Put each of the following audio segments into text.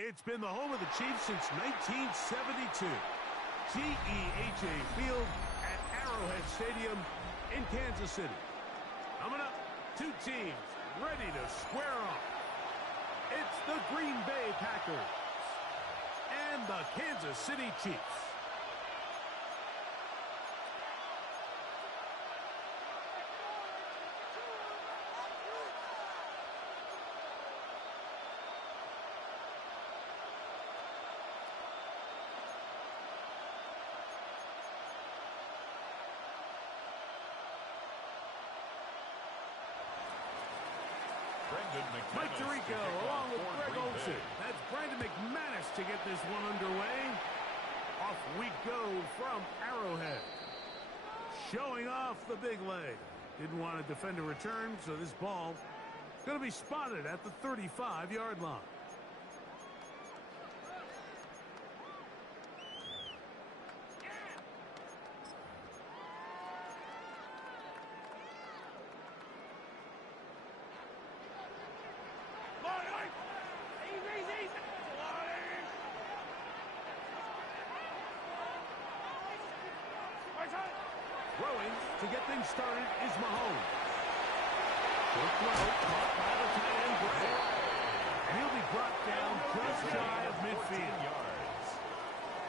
It's been the home of the Chiefs since 1972. GEHA Field at Arrowhead Stadium in Kansas City. Coming up, two teams ready to square off. It's the Green Bay Packers and the Kansas City Chiefs. Mike Tirico along with Greg Olsen. That's Brandon McManus to get this one underway. Off we go from Arrowhead. Showing off the big leg. Didn't want to defend a return, so this ball going to be spotted at the 35-yard line. Throwing to get things started is Mahomes. Short throw, caught by the tight end, Gray. And he'll be brought down just shy of midfield. Yards.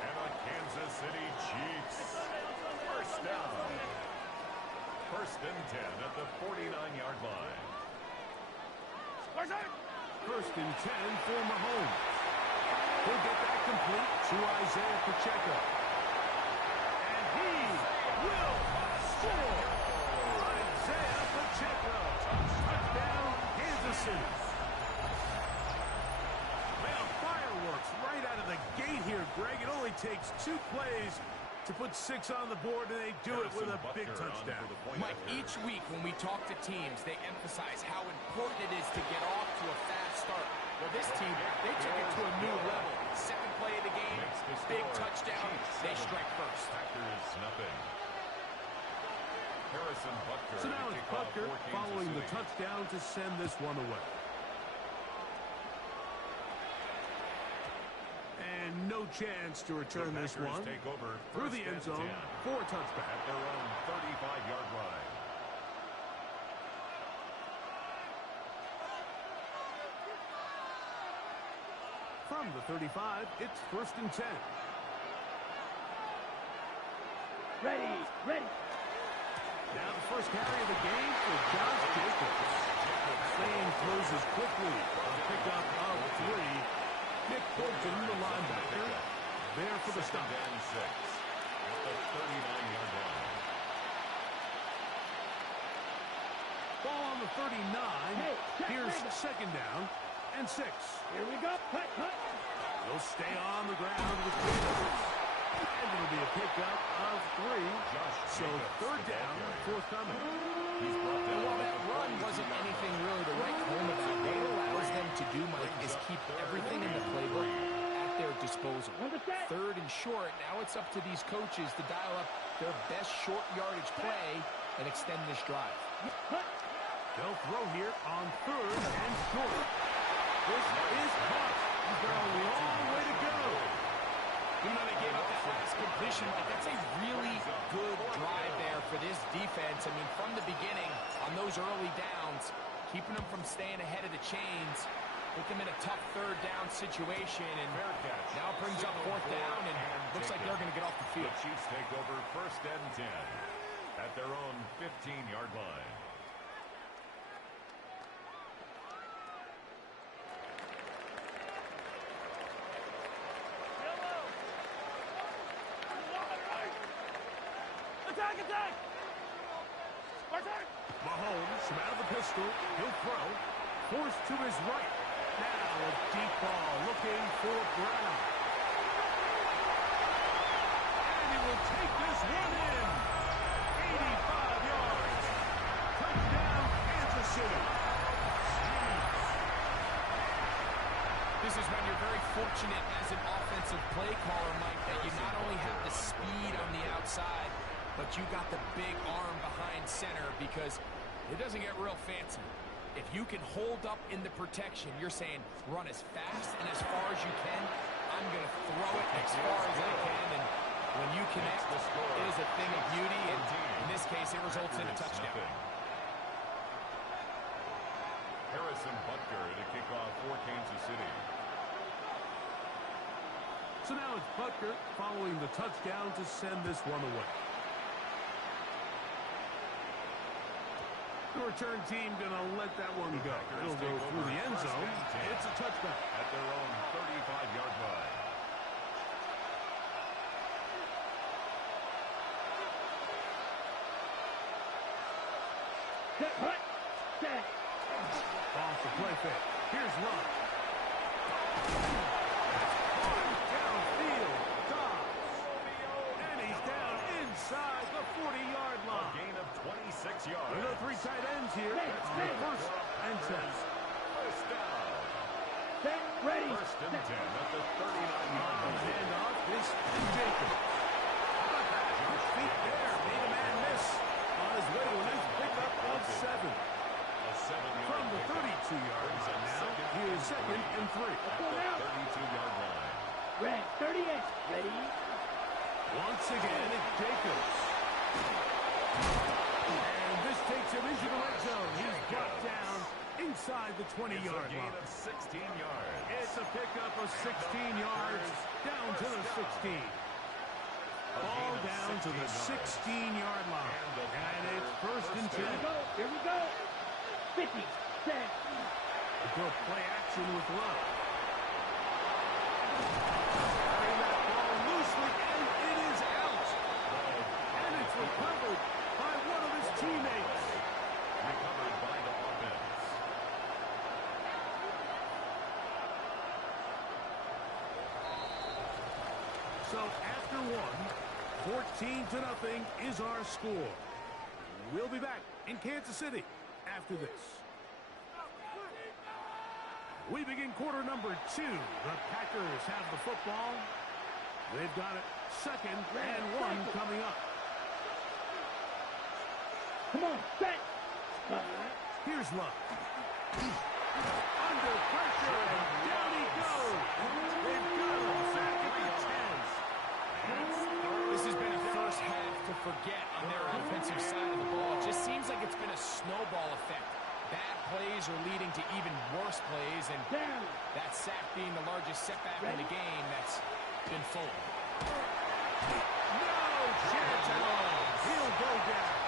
And the Kansas City Chiefs. First down. First and 10 at the 49-yard line. First and 10 for Mahomes. He'll get that complete to Isaiah Pacheco. And he will score. Isaiah Pacheco. Touchdown, Kansas City. Man, fireworks right out of the gate here, Greg. It only takes 2 plays to put 6 on the board, and they do it with a big touchdown. Mike, each week when we talk to teams, they emphasize how important it is to get off to a fast start. Well, this team, they took it to a new level. Second play of the game, big touchdown, they strike first. Packers nothing. Harrison Butker. So now it's Butker following the touchdown to send this one away. And no chance to return this one take over through the end zone for a touchback. At their own 35-yard line. From the 35, it's first and 10. Ready. Now the first carry of the game for Josh Jacobs. Thing closes quickly. A pickup of 3. Nick Bolton, the linebacker, there for the stop. And 6 at the 39-yard line. Ball on the 39. Here's second down and 6. Here we go. Cut. They'll stay on the ground with Jacobs. And it'll be a pickup of 3. So third down, forthcoming. And while that run wasn't anything really to write home about, what it allows them to do, Mike, is keep everything in the playbook at their disposal. Third and short, now it's up to these coaches to dial up their best short yardage play and extend this drive. They'll throw here on third and short. This is caught. He's got a long way to go. Even though they gave up that last completion, that's a really good drive there for this defense. I mean, from the beginning, on those early downs, keeping them from staying ahead of the chains, put them in a tough third down situation, and now brings up fourth down, and looks like they're going to get off the field. The Chiefs take over first and 10 at their own 15-yard line. Attack! Mahomes from out of the pistol. He'll throw. Forced to his right. Now a deep ball looking for Brown. And he will take this one in. 85 yards. Touchdown, Kansas City. This is when you're very fortunate as an offensive play caller, Mike, that you not only have the speed on the outside, but you got the big arm behind center, because it doesn't get real fancy. If you can hold up in the protection, you're saying run as fast and as far as you can. I'm going to throw it as far as I can, and when you connect, it is a thing of beauty, and in this case, it results in a touchdown. Harrison Butker to kick off for Kansas City. So now it's Butker following the touchdown to send this one away. The return team going to let that one go. It'll go through the end zone. It's a touchback. At their own 35-yard line. Off the play fake. Here's Love. Downfield. Dobbs. And he's down inside the 40-yard line. A gain of 26 yards. There are three tight ends here. First and 10. First down. Ready. First and 10 at the 39-yard line. Handoff is Jacob. His feet there. Made a man miss. On his way to a nice pickup of 7. From the 32-yard line now, here's second and 3. At the 32-yard line. Red, 38. Ready. Once again, it's Jacobs. And this takes him into the red zone. He's brought down inside the 20-yard line. Gain of 16 yards. It's a pickup of 16 yards down to the 16. Ball down to the 16-yard line. And it's first and 10. Here we go. 50, 10. They go play action with Love. Carrying that ball loosely, and it is out. And it's recovered by one of his teammates. Recovered by the offense. So after one, 14-0 is our score. We'll be back in Kansas City after this. We begin quarter number 2. The Packers have the football. They've got it second and 1 coming up. Come on, set. Here's Love. Under pressure, and down he goes. They've got him at 3-10. This has been a first half to forget on their offensive side of the ball. It just seems like it's been a snowball effect. Bad plays are leading to even worse plays, and that sack being the largest setback in the game that's been full. No chance at all. He'll go down.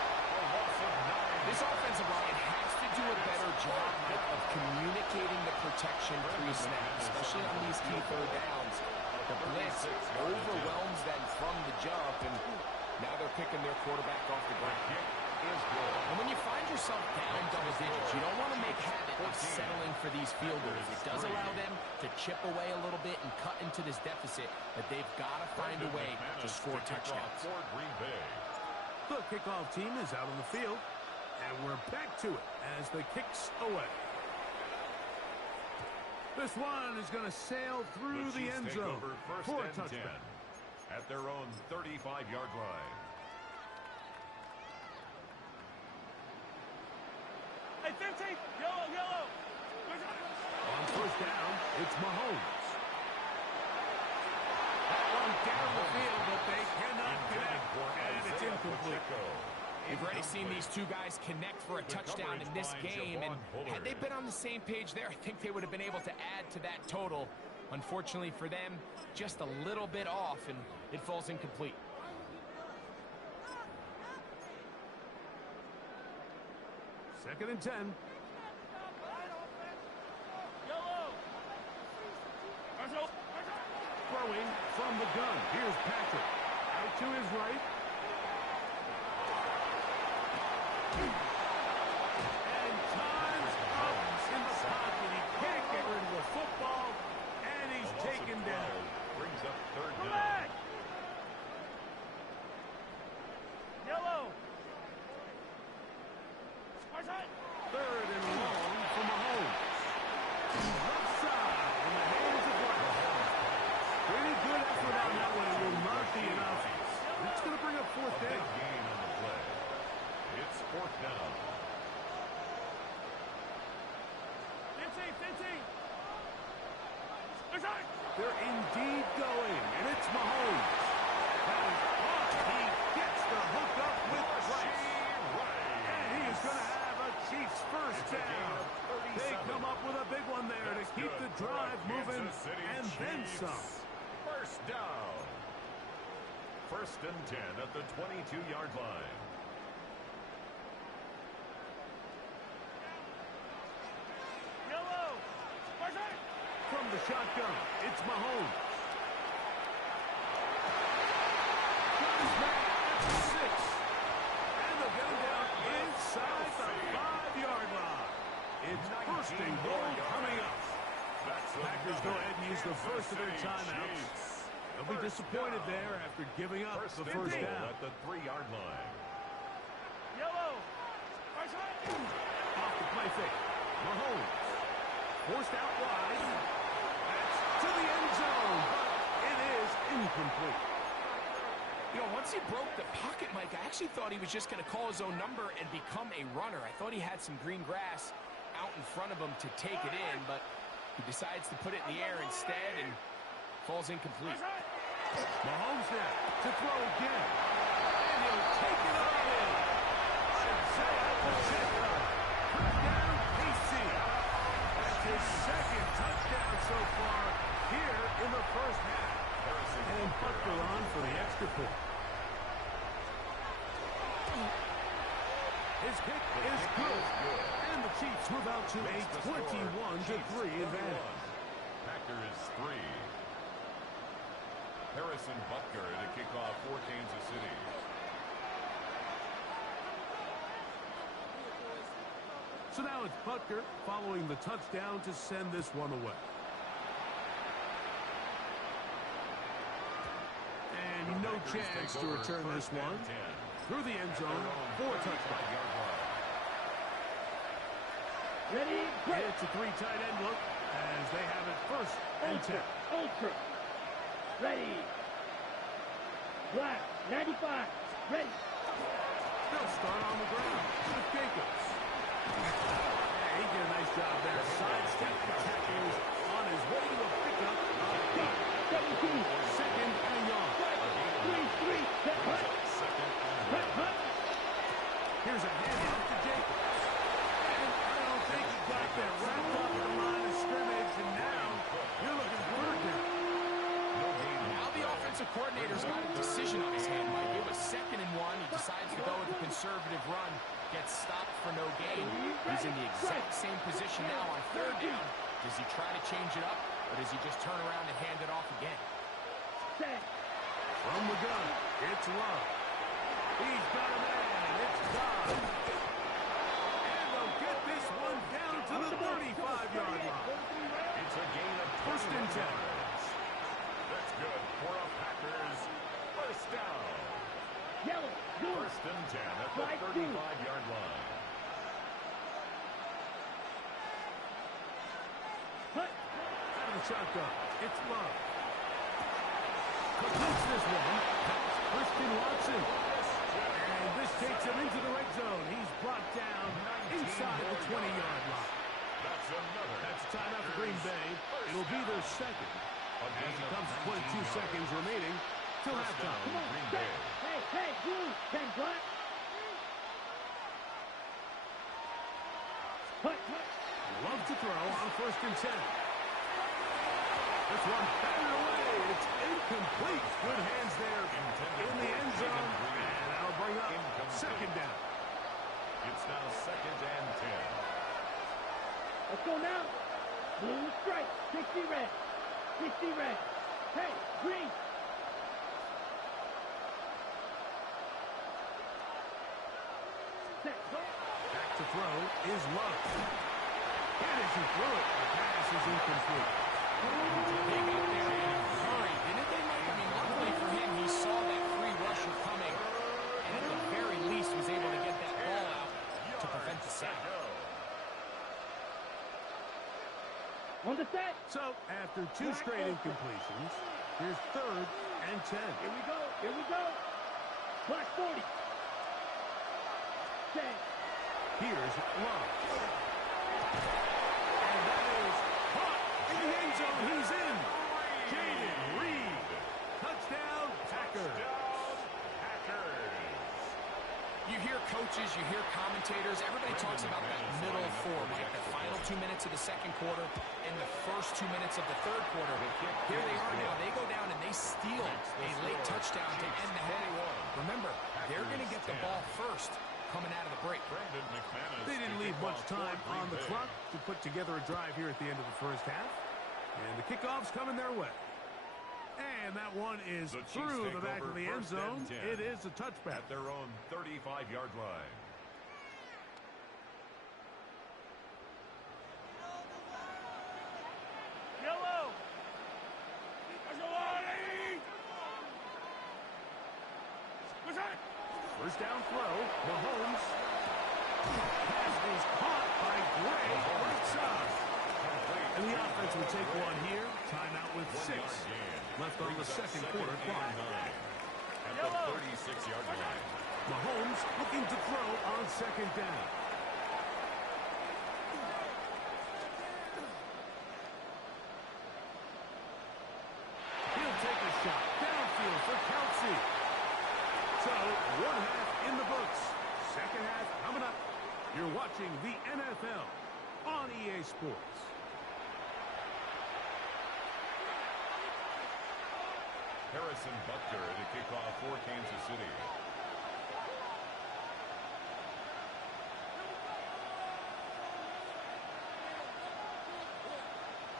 This offensive line has to do a better job of communicating the protection pre-snap, especially on these key third downs. The blitz overwhelms them from the jump, and now they're picking their quarterback off the ground. And when you find yourself down double digits, you don't want to make habit of settling for these field goals. It does allow them to chip away a little bit and cut into this deficit, but they've got to find a way to score touchdowns. The kickoff team is out on the field, and we're back to it as the kicks away. This one is going to sail through the end zone for a touchdown. At their own 35-yard line. Hey, 15. Yellow. On first down, it's Mahomes. That one down the field, but they cannot connect, and it's incomplete. We've already seen these two guys connect for a touchdown in this game, and had they been on the same page there, I think they would have been able to add to that total. Unfortunately for them, just a little bit off, and it falls incomplete. Second and 10. Throwing from the gun. Here's Patrick. Out to his right. And time's up in the pocket. He can't get rid of the football, and he's taken down. Brings up third down. Yellow. Third and long for Mahomes. Left side in the hands of White. Pretty good effort on that one. It will not be enough. It's going to bring up fourth down. Gain on the play. It's fourth down. They're indeed going, and it's Mahomes. That is caught. He gets the hook up with Rice. And he is going to have a Chiefs first down. They come up with a big one there to keep the drive moving, and then some. First down. First and 10 at the 22-yard line. Yellow. From the shotgun, it's Mahomes. Got his man at the 6. And they'll get him down inside the 5-yard line. It's first and goal coming up. Packers go ahead and use the first of their timeouts. They'll be disappointed there after giving up the first down. At the 3-yard line. Yellow. Off the play fake. Mahomes. Forced out wide. That's to the end zone, but it is incomplete. You know, once he broke the pocket, Mike, I actually thought he was just going to call his own number and become a runner. I thought he had some green grass out in front of him to take it in, but he decides to put it in the air instead and falls incomplete. Mahomes now to throw again. And he'll take it all in. Isaiah Pacheco. Touchdown, KC. That's his second touchdown so far here in the first half. And Butker on for the extra point. His kick is good. And the Chiefs move out to a 21-3 advantage. Packers 3. Harrison Butker to kick off for Kansas City. So now it's Butker following the touchdown to send this one away. And no chance to return this one. Through the end zone for a touchdown. Ready, break. It's a 3 tight end look as they have it first and 10. Ultra. Ready. Black. 95. Ready. They'll start on the ground with Jacobs. Yeah, he did a nice job there. Sidestep the tackles on his way to a pickup. 17. Second and long. 3. Set hunt. Set hunt. Here's a handoff to Jacobs. And I don't think he got that wrapped up in the line of scrimmage, and now you're looking for a down. Now the offensive coordinator's got a decision on his hand, Mike. It was 2nd and 1. He decides to go with a conservative run. Gets stopped for no gain. He's in the exact same position now on 3rd down. Does he try to change it up, or does he just turn around and hand it off again? Set. From the gun, it's Love. He's got a man. It's Dodd. And they'll get this one down to the 35-yard line. It's a gain of First and 10. That's good for a Packers first down. Yellow. Blue. First and 10 at the 35-yard line. Hunt. Out of the shotgun, it's Love. Completes this one. That's Christian Watson. And this takes him into the red zone. He's brought down inside the 20-yard line. That's another. That's a timeout for Green Bay. It'll be their second. As it comes to 22 seconds remaining till halftime. Come on. Set. Hey, blue. 10 black. Hunt. Love to throw on first and 10. This one batted away. It's incomplete. Good hands there in the end zone. And that'll bring up second down. It's now 2nd and 10. Let's go now. Blue strike. 60 red. 60 red. Hey, green. Set. Go. Back to throw is Love. And as he threw it, the pass is incomplete. They got there in a hurry, didn't they, Mike? I mean, luckily for him, he saw that free rusher coming, and at the very least was able to get that ball out to prevent the sack. On the set. So, after 2 straight incompletions, here's 3rd and 10. Here we go. Here we go. Black 40. Set. Here's Love. And that is caught in the end zone. He's in. commentators, everybody talks about that middle four, right? The final 2 minutes of the second quarter and the first 2 minutes of the third quarter. Here they are now. They go down and they steal a late touchdown to end the half. Remember, they're going to get the ball first coming out of the break. They didn't leave much time on the clock to put together a drive here at the end of the first half. And the kickoff's coming their way. And that one is through the back of the end zone. It is a touchback. At their own 35-yard line. Yellow. First down throw. Mahomes. Pass is caught by Gray. Right side. And the offense will take one here. Timeout with 6 left on the second quarter clock. At the 36-yard line. Mahomes looking to throw on second down. He'll take a shot downfield for Kelsey. So, one half in the books. Second half coming up. You're watching the NFL on EA Sports. Harrison Butker to kick off for Kansas City.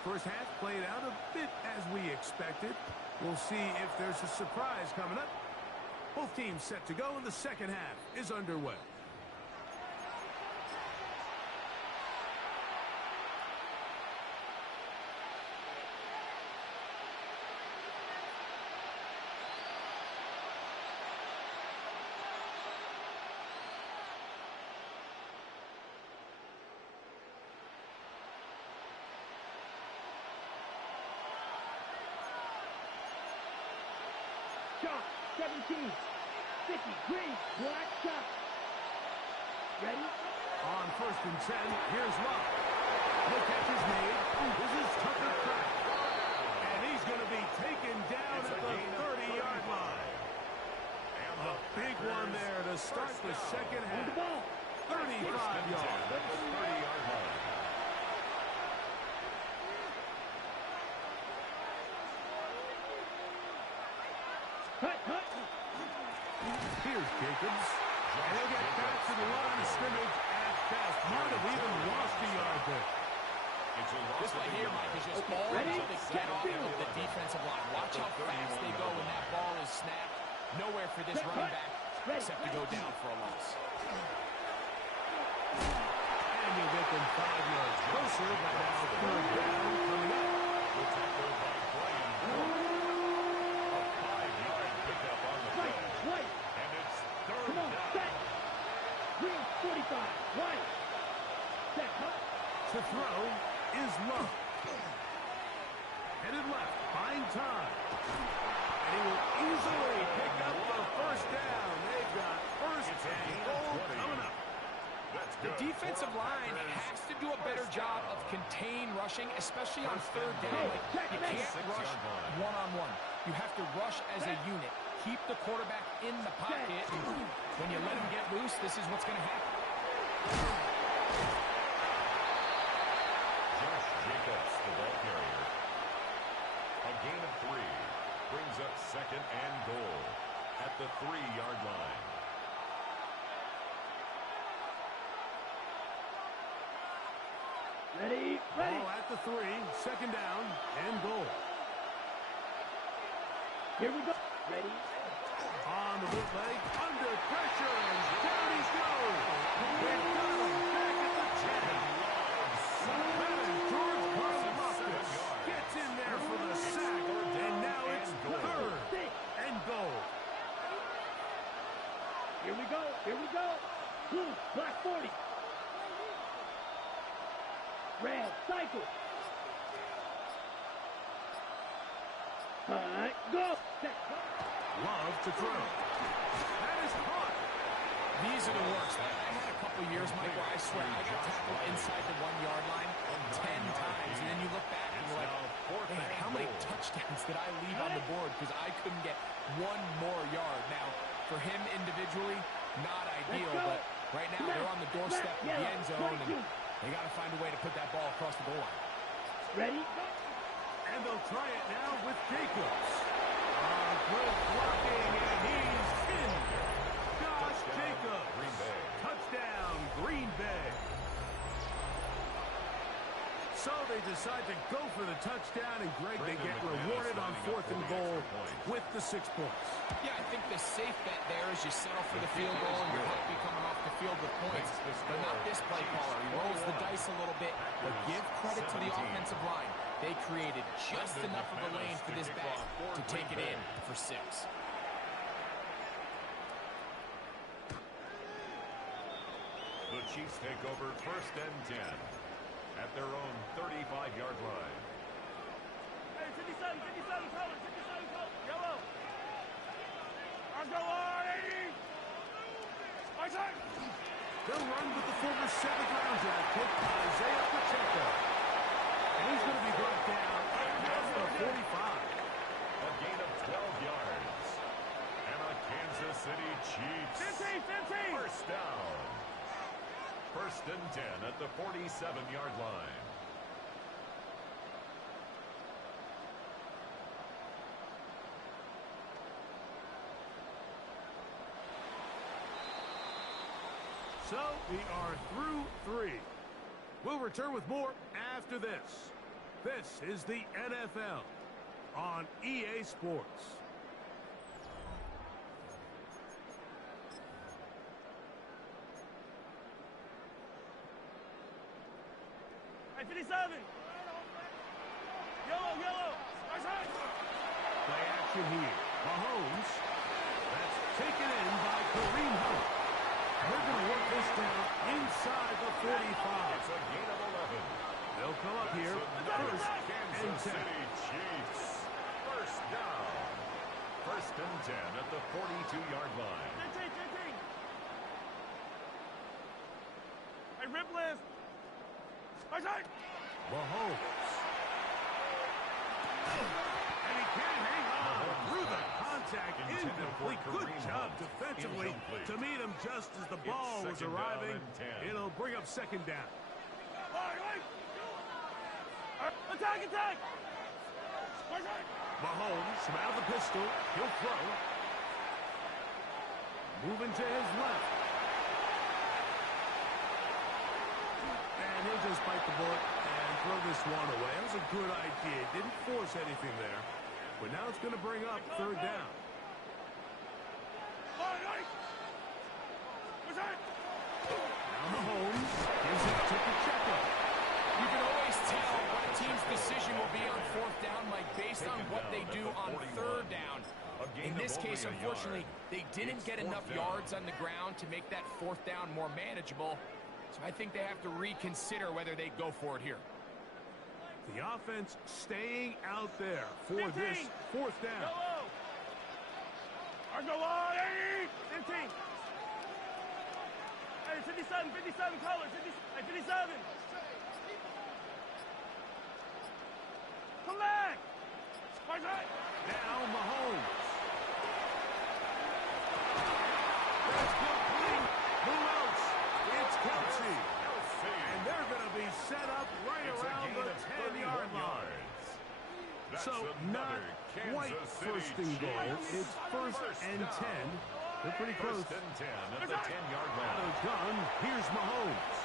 First half played out a bit as we expected. We'll see if there's a surprise coming up. Both teams set to go, and the second half is underway. Shot. 17. 50. Green. Black shot. Ready? On first and 10, here's Love. The catch is made. This is Tucker Craft. And he's going to be taken down at the 30-yard line. A big one there to start the second half. 35 yards. At the 30-yard line. Cut. Here's Jacobs. And he'll get back to the line of scrimmage at best. Might have even lost a yard there. This play here, Mike, is just all Ready? to get off of the defensive line. Watch how fast they go when that ball is snapped. Nowhere for this running back except to go down for a loss. And you'll get them 5 yards closer, but now third down coming up. The tackle by Brian. A 5-yard pickup on the play. Right. And it's third Come on, down. set. Green, 45. Right. Set, cut. To throw is Love. Headed left, buying time. And he will easily pick up the first down. They've got first and goal coming up. That's The good. defensive line has to do a better job of contain rushing, especially on third down. You can't rush one-on-one. You have to rush as a unit. Keep the quarterback in the pocket. When you let him get loose, this is what's going to happen. Josh Jacobs, the ball carrier. A gain of 3 brings up second and goal at the 3-yard line. Ready. Ball at the 3, second down and goal. Here we go. Ready. On the bootleg, under pressure, and down he goes. They've got him back at the 10. Madden towards Karlaftis gets in there for the sack, and now it's third and goal. Here we go. Blue, black 40. Red, cycle. Go. Set. Love to throw. That is caught. These are the worst. I had a couple years, Mike, where I swear I got tackled inside the 1-yard line 10 times, and then you look back and you're like, man, how many touchdowns did I leave on the board because I couldn't get one more yard? Now, for him individually, not ideal, but Right now, they're on the doorstep of the end zone, and they got to find a way to put that ball across the goal line. Ready? And they'll try it now with Jacobs. Good blocking, and he's pinned. Josh Jacobs. Green Bay. Touchdown, Green Bay. So they decide to go for the touchdown, and Greg, they get rewarded on 4th and goal with the 6 points. Yeah, I think the safe bet there is you settle for the field goal and you're happy coming off the field with points. But not this play caller. He rolls the dice a little bit, but give credit to the offensive line. They created just enough of a lane for this back to take it in for 6. The Chiefs take over 1st and 10 at their own 35-yard line. Hey, 57, colors, yellow. Let's go on, 80. My time. They'll run with the former 7th-round draft pick, Isaiah Pacheco. And he's going to be brought down at the 45. A gain of 12 yards. And a Kansas City Chiefs. 15. First down. 1st and 10 at the 47-yard line. So we are through 3. We'll return with more after this. This is the NFL on EA Sports. Hey, 57. Yellow. My time. Play action here. Mahomes. That's taken in by Kareem Hunt. They're going to work this down inside the 45. It's a gain of 11. They'll come up here first and Kansas 10. City Chiefs. First down. 1st and 10 at the 42-yard line. 15. Hey, rip lift. My time. Mahomes. And he can't hang on through the contact. Incomplete. Good job defensively to meet him just as the ball was arriving. It'll bring up 2nd down. Attack. Mahomes from out of the pistol. He'll throw. Moving to his left. And he'll just bite the bullet and throw this one away. That was a good idea. Didn't force anything there. But now it's going to bring up 3rd down. Now Mahomes gives it to Pacheco. You can always tell what a team's decision will be on 4th down, Mike, based on what they do on 3rd down. In this case, unfortunately, they didn't get enough yards on the ground to make that 4th down more manageable. So I think they have to reconsider whether they go for it here. The offense staying out there for this 4th down. Let's go on, 15. Hey, 57 colors. 57. Come back. My time. Now Mahomes. That's complete. Who else? It's Kelsey. And they're going to be set up right around the 10-yard line. So not quite 1st and goal. It's 1st and 10. They're pretty close. 1st and 10 at the 10-yard Out line. of gun. Here's Mahomes.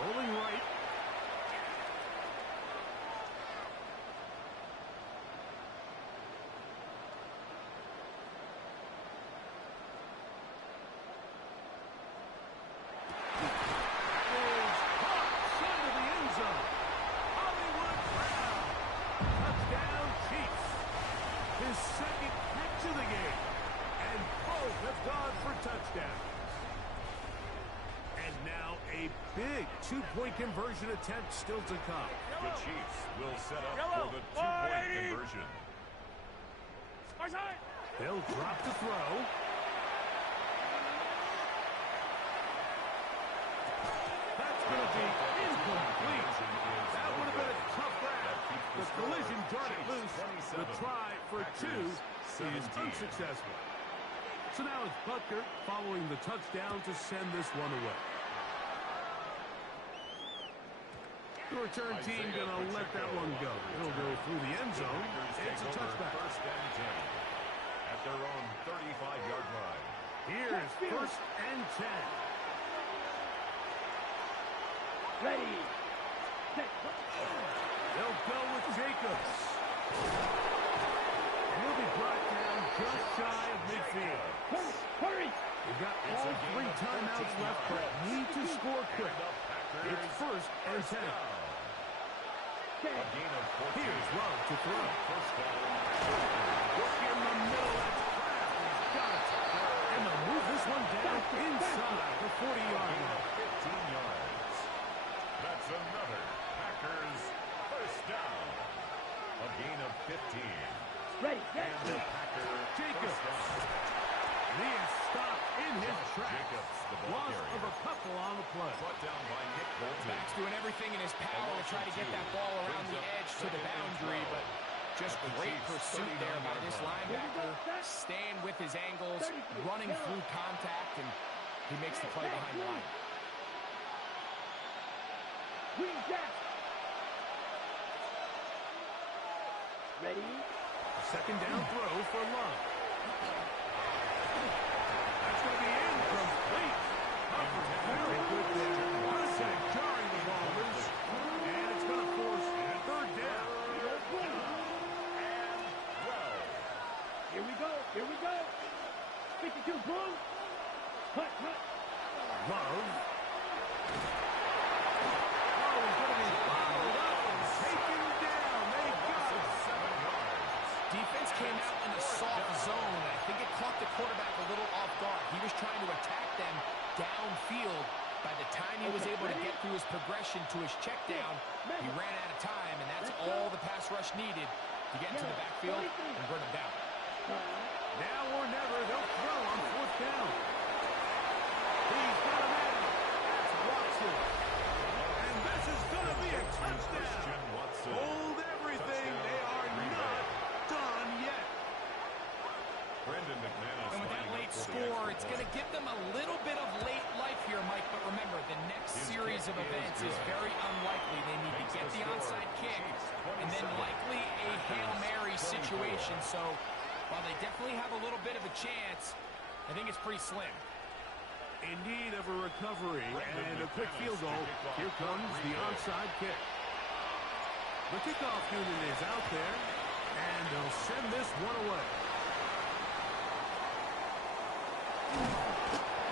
Rolling right. His 2nd catch of the game. And both have gone for touchdowns. And now a big 2-point conversion attempt still to come. The Chiefs will set up for the 2-point conversion. They'll drop the throw. That's going to be incomplete. That would have been a tough grab. The collision brought it loose. The try for 2 is unsuccessful. So now it's Butker following the touchdown to send this one away. The return team going to let that one go. It'll go through the end zone. It's a touchback. First and 10 at their own 35-yard line. Here's first and 10. Ready. Set. They'll go with Jacobs. And he'll be brought down just shy of midfield. Hurry, hurry. We've got all 3 timeouts left, but need to score quick. It's first and 10. Here's Love to throw. Look in the middle. That's got it. And they'll move this one down inside the 40-yard line. 15 yards. That's another Packers first down. A gain of 15. Ready, set. And the Packers Jacobs. He is stopped in his tracks. Loss of a couple on the play. Brought down by Nick Bolton. Max doing everything in his power to try to get that ball around the edge to the boundary, but just great pursuit there by this linebacker, staying with his angles, running through contact, and he makes the play behind the line. Green jack. Ready. Second down throw for Love. That's going to be incomplete. Very good there. Hussack jarring the ball loose. And it's going to force third down. Here we go. Here we go. 52 blue. Cut, cut. Love. Oh, he's going to be followed up and taken down. They got it. 7 yards. Defense came out in a soft zone. I think it caught the quarterback a little off guard. He was trying to attack them downfield. By the time he was able to get through his progression to his check down, he ran out of time, and that's all the pass rush needed to get into the backfield and bring him down. Now or never, they'll throw on fourth down. He's got a man. That's Watson. And this is going to be a touchdown. Hold everything. They are not done yet. Brendan McManus. And with that late score, it's going to give them a little bit of late life here, Mike. But remember, the next series of events is very unlikely. They need to get the onside kick and then likely a Hail Mary situation. So while they definitely have a little bit of a chance, I think it's pretty slim. In need of a recovery and a quick field goal. Here comes the onside kick. The kickoff unit is out there, and they'll send this one away.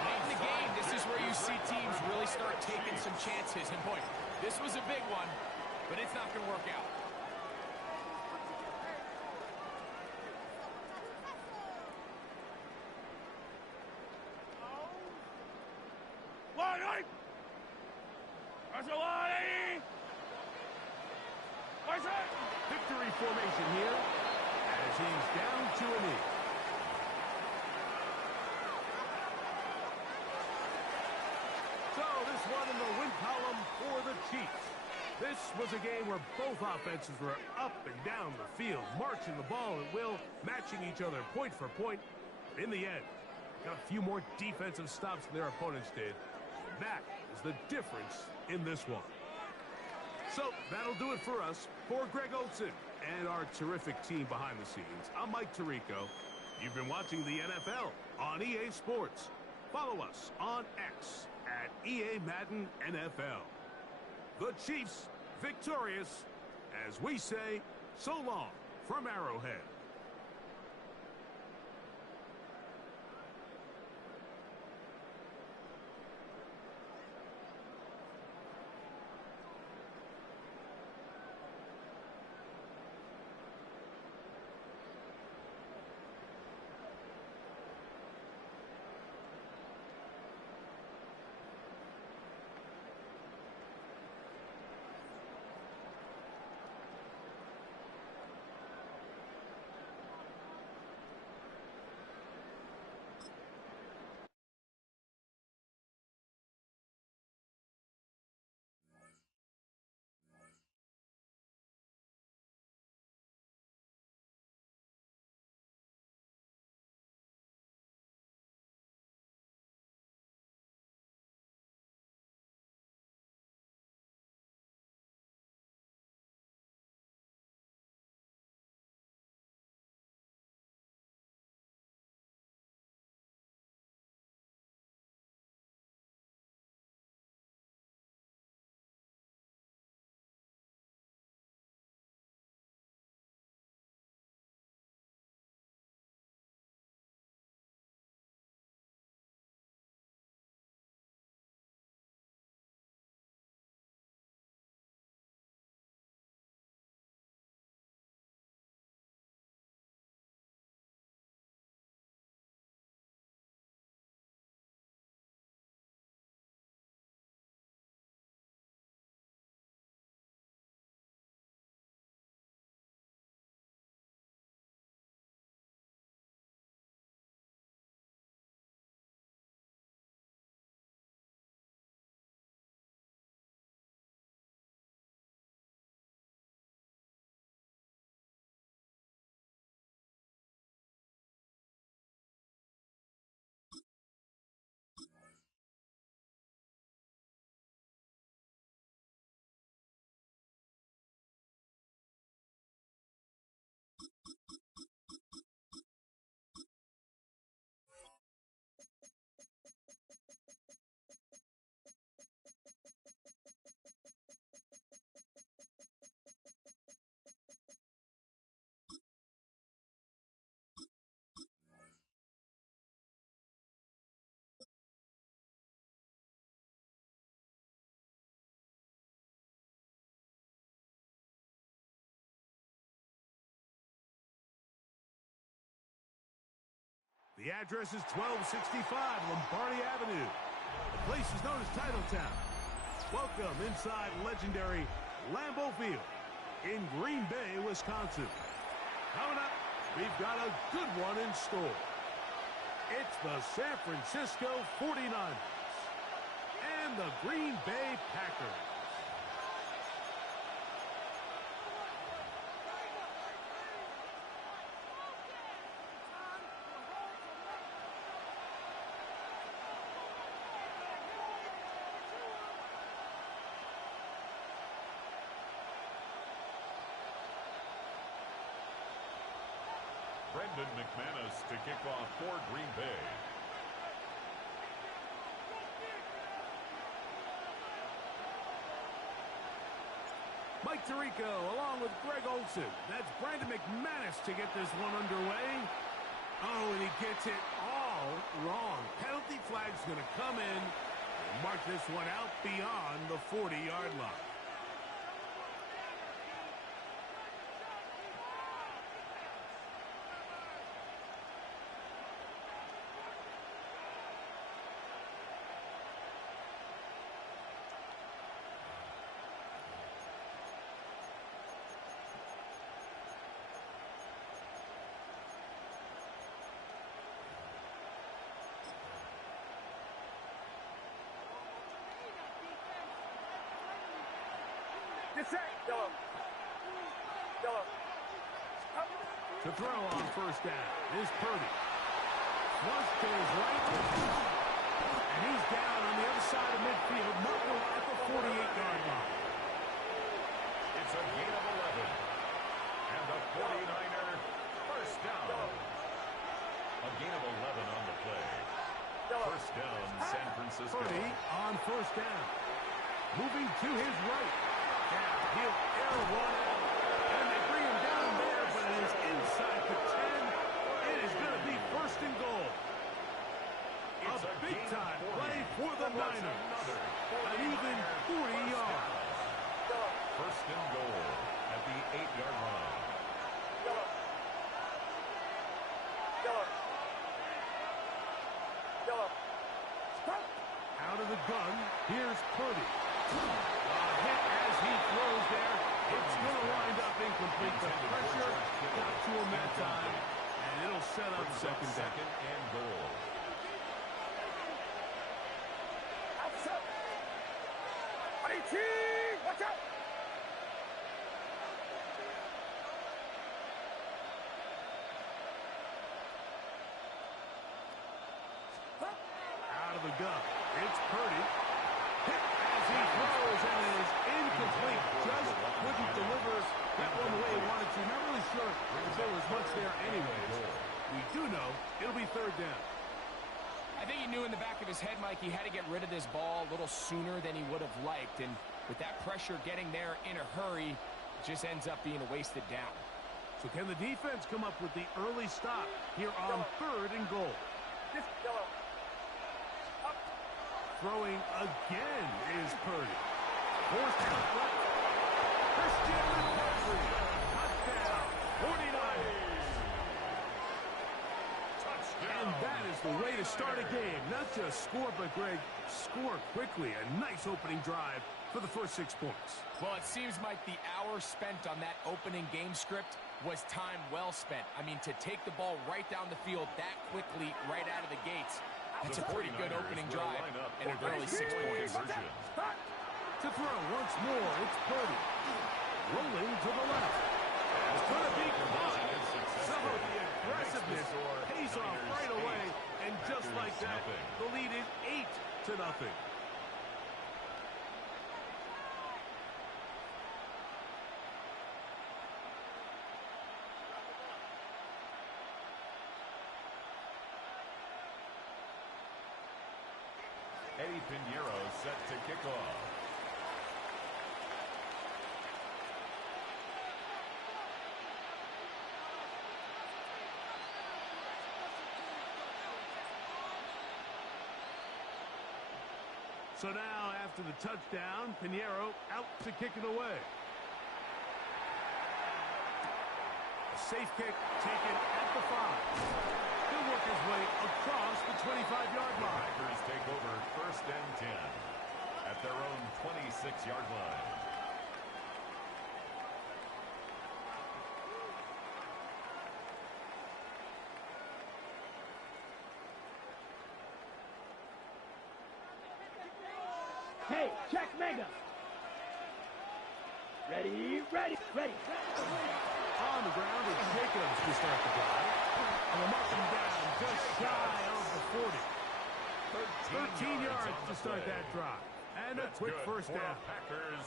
Late in the game, this is where you see teams really start taking some chances. And boy, this was a big one, but it's not going to work out. Victory formation here as he's down to a knee. So this one in the win column for the Chiefs. This was a game where both offenses were up and down the field, marching the ball at will, matching each other point for point. In the end, got a few more defensive stops than their opponents did. That is the difference in this one. So that'll do it for us. For Greg Olson and our terrific team behind the scenes, I'm Mike Tirico. You've been watching the NFL on EA Sports. Follow us on X at EA Madden NFL. The Chiefs victorious, as we say, so long from Arrowhead. The address is 1265 Lombardi Avenue. The place is known as Titletown. Welcome inside legendary Lambeau Field in Green Bay, Wisconsin. Coming up, we've got a good one in store. It's the San Francisco 49ers and the Green Bay Packers. Brendan McManus to kick off for Green Bay. Mike Tirico along with Greg Olsen. That's Brendan McManus to get this one underway. Oh, and he gets it all wrong. Penalty flag's going to come in and mark this one out beyond the 40-yard line. To throw on first down is Purdy. Flush to his right. And he's down on the other side of midfield, marking at the 48-yard line. It's a gain of 11. And the 49er first down. A gain of 11 on the play. First down, San Francisco. Purdy on first down. Moving to his right. Now he'll air one out. And they bring him down there, but it is inside the 10. It is going to be first and goal. It's a big-time play for the Niners. An even 40 yards. First and goal at the 8-yard line. Out of the gun, here's Purdy. A hit as he throws there. It's going to wind up incomplete. The pressure got to him that time, and it'll set up second and goal. Watch out! Out of the gun, it's Purdy. Hit as he throws, and it is incomplete. Just couldn't deliver that one the way he wanted to. Not really sure if there was much there anyways. We do know it'll be third down. I think he knew in the back of his head, Mike, he had to get rid of this ball a little sooner than he would have liked. And with that pressure getting there in a hurry, it just ends up being a wasted down. So can the defense come up with the early stop here on third and goal? Throwing again is Purdy. Forced out left. Christian McCaffrey. Touchdown. 49ers. And that is the way to start a game. Not just score, but, Greg, score quickly. A nice opening drive for the first 6 points. Well, it seems, Mike, the hour spent on that opening game script was time well spent. I mean, to take the ball right down the field that quickly right out of the gates, that's a pretty good opening drive and an early 6 points. To throw once more, it's Purdy. Rolling to the left. It's going to be caught. Some of the aggressiveness pays off right away. And just like that, the lead is 8-0. Eddie Pinheiro set to kick off. So now, after the touchdown, Pinheiro out to kick it away. A safe kick taken at the 5. He'll work his way across the 25-yard line. Packers take over 1st and 10 at their own 26-yard line. Hey, check mega. Ready, ready, ready. On the ground is Jacobs to start the drive. And a mark him down just shy of the 40. 13 yards to start that drive. And a quick first down. Packers.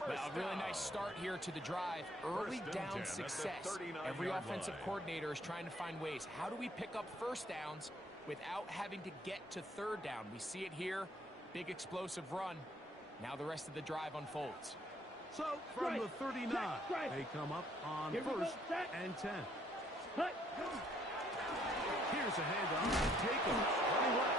Well, a really nice start here to the drive. Early down success. Every offensive coordinator is trying to find ways. How do we pick up first downs without having to get to third down? We see it here. Big explosive run. Now the rest of the drive unfolds. So, from the 39, they come up on 1st and 10. Here's a handoff to Jacobs. Running left.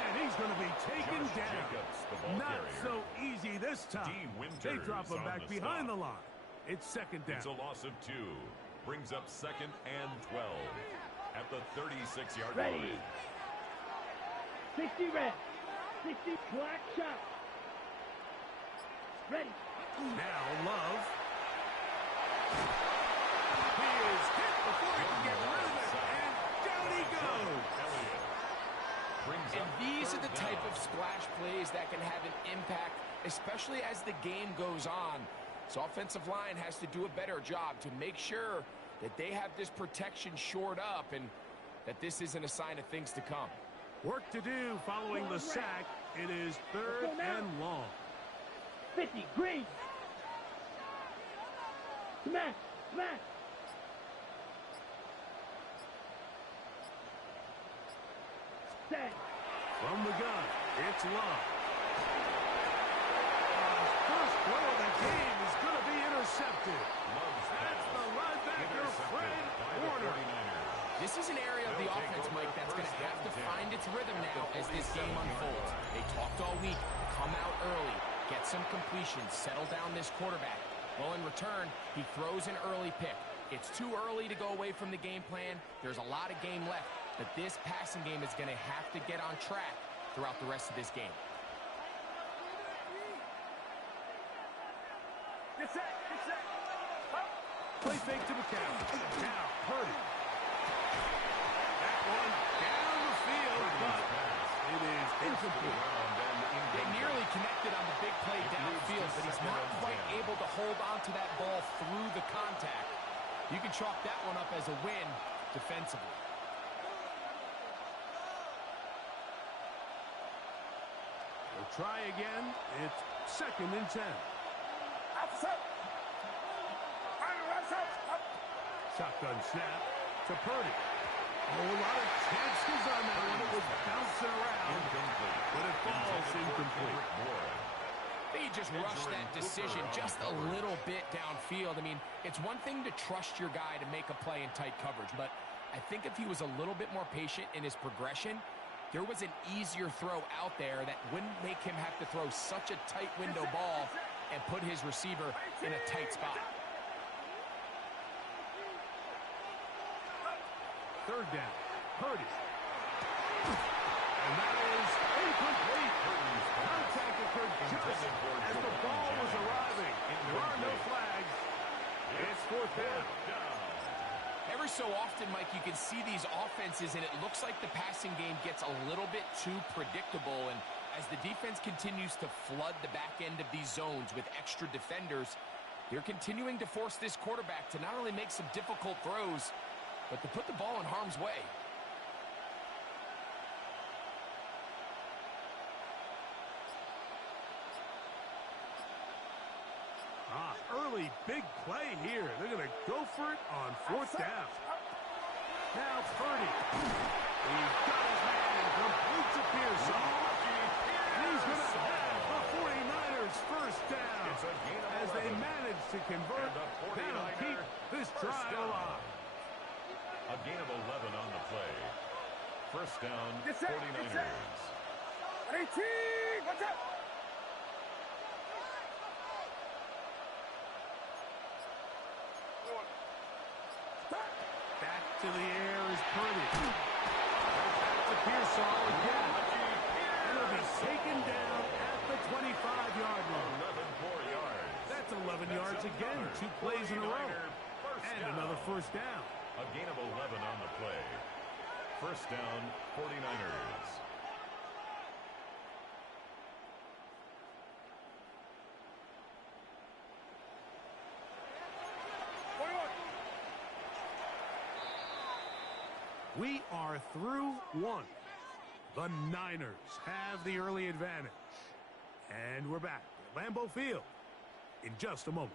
And he's going to be taken down. Not so easy this time. They drop him back behind the line. It's 2nd down. It's a loss of 2. Brings up 2nd and 12 at the 36-yard line. 60 red. 60 black shot. Ready. Now Love. He is hit before he can get rid of it. And down he goes. And these are the type of splash plays that can have an impact, especially as the game goes on. So offensive line has to do a better job to make sure that they have this protection shored up and that this isn't a sign of things to come. Work to do following the sack. It is 3rd and long. 50, green. Smash, smash. Set. From the gun, it's Love. First throw of the game is going to be intercepted. That's the linebacker, Fred Warner. This is an area of the offense, Mike, that's going to have to find its rhythm now as this game unfolds. They talked all week, come out early, get some completions, settle down this quarterback. Well, in return, he throws an early pick. It's too early to go away from the game plan. There's a lot of game left, but this passing game is going to have to get on track throughout the rest of this game. Get set, get set. Play fake to McCown. Now, Purdy. That one down the field, but it is incomplete. They nearly connected on the big play downfield, but he's not quite able to hold on to that ball through the contact. You can chalk that one up as a win defensively. We'll try again. It's 2nd and 10. Shotgun snap to Purdy. A lot of chances on that one. It was bouncing around, but it falls incomplete. They just rushed that decision just a little bit downfield. I mean, it's one thing to trust your guy to make a play in tight coverage, but I think if he was a little bit more patient in his progression, there was an easier throw out there that wouldn't make him have to throw such a tight window ball and put his receiver in a tight spot. 3rd down. Purdy. And that is incomplete. Contact occurred just as the ball was arriving. There are no flags. It's 4th down. Every so often, Mike, you can see these offenses, and it looks like the passing game gets a little bit too predictable. And as the defense continues to flood the back end of these zones with extra defenders, they're continuing to force this quarterback to not only make some difficult throws, but to put the ball in harm's way. Early big play here. They're going to go for it on 4th down. Now Purdy. He's got his man and completes a Pearson. He's going to have the 49ers first down as they manage to convert. That'll keep this drive alive. A gain of 11 on the play. First down, 49ers. 18, watch out! Back to the air is Purdy. Pearsall again. And he'll be taken down at the 25-yard line. 11 more yards. That's 11 yards again. 2 plays in a row. And another first down. A gain of 11 on the play. First down, 49ers. We are through one. The Niners have the early advantage. And we're back at Lambeau Field in just a moment.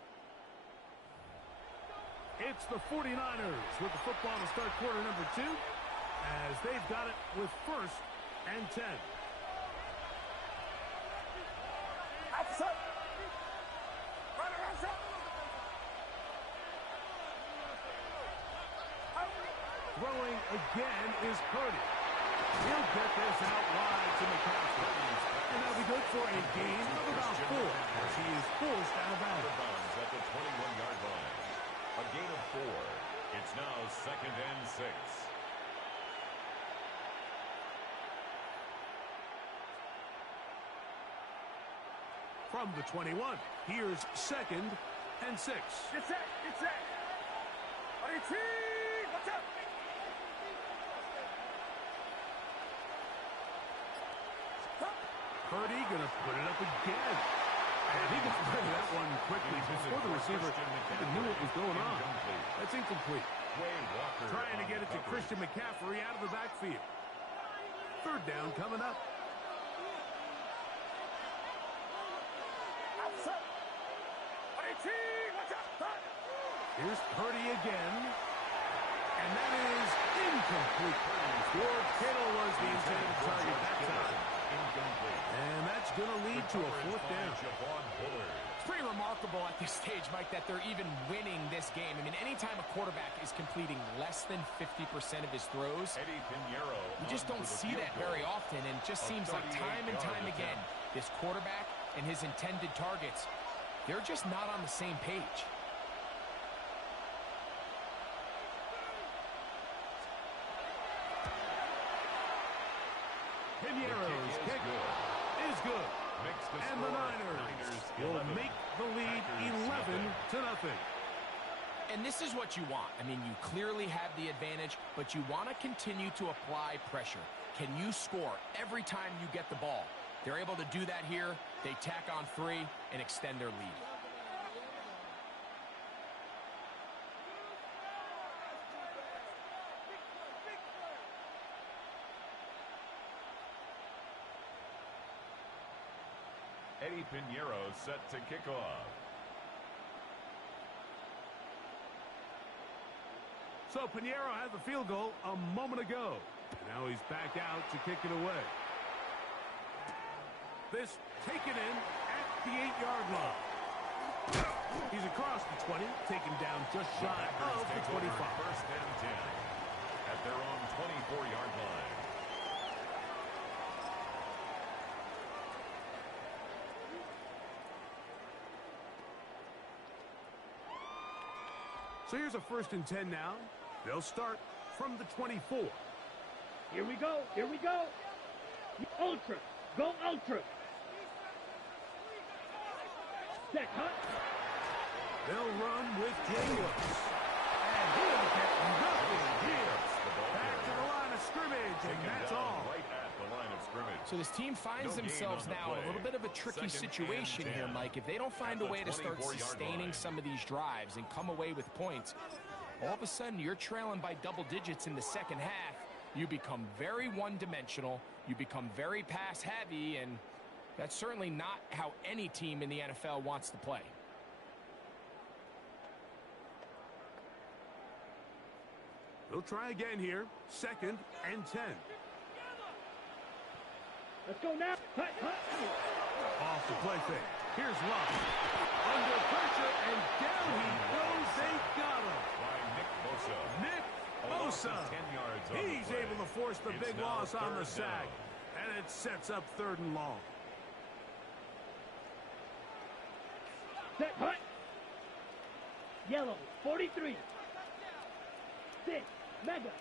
It's the 49ers with the football to start quarter number 2 as they've got it with first and 10. Throwing again is Purdy. He'll get this out wide to McCaffrey. And that'll be good for a gain of about 4 as he is forced out of bounds. At the 21-yard line. A gain of 4. It's now second and 6. From the 21, here's second and 6. Get set. Get set. Watch out. Purdy going to put it up again. And he can play that one quickly before the receiver even knew what was going on. That's incomplete. Trying to get it to Christian McCaffrey out of the backfield. Third down coming up. Here's Purdy again. And that is incomplete. George Kittle was the intended target that time. And that's going to lead to a fourth down. It's pretty remarkable at this stage, Mike, that they're even winning this game. I mean, anytime a quarterback is completing less than 50% of his throws, you just don't see that very often. And it just seems like time and time again, this quarterback and his intended targets, they're just not on the same page. Pinero's kick is good. And the Niners will make the lead 11-0. And this is what you want. I mean, you clearly have the advantage, but you want to continue to apply pressure. Can you score every time you get the ball? They're able to do that here. They tack on 3 and extend their lead. Eddie Pinheiro set to kick off. So Pinheiro had the field goal a moment ago. Now he's back out to kick it away. This taken in at the 8-yard line. He's across the 20, taken down just shy of the 25. First and 10 at their own 24-yard line. So here's a first and 10 now. They'll start from the 24. Here we go. Here we go. Ultra. Go ultra. Set cut. They'll run with Jacobs. And he'll get nothing here. Back to the line of scrimmage, and that's all. Right at the line of scrimmage. So this team finds themselves now in a little bit of a tricky situation here, Mike. If they don't find a way to start sustaining some of these drives and come away with points, all of a sudden you're trailing by double digits in the second half. You become very one-dimensional. You become very pass-heavy, and that's certainly not how any team in the NFL wants to play. They'll try again here. Second and 10. Let's go now. Cut, cut. Off the play fake. Here's Love. Under pressure, and down he goes. They got him. Nick Bosa. He's able to force the big loss on the sack. And it sets up 3rd and long. Set, cut. Yellow, 43. 6, Mega.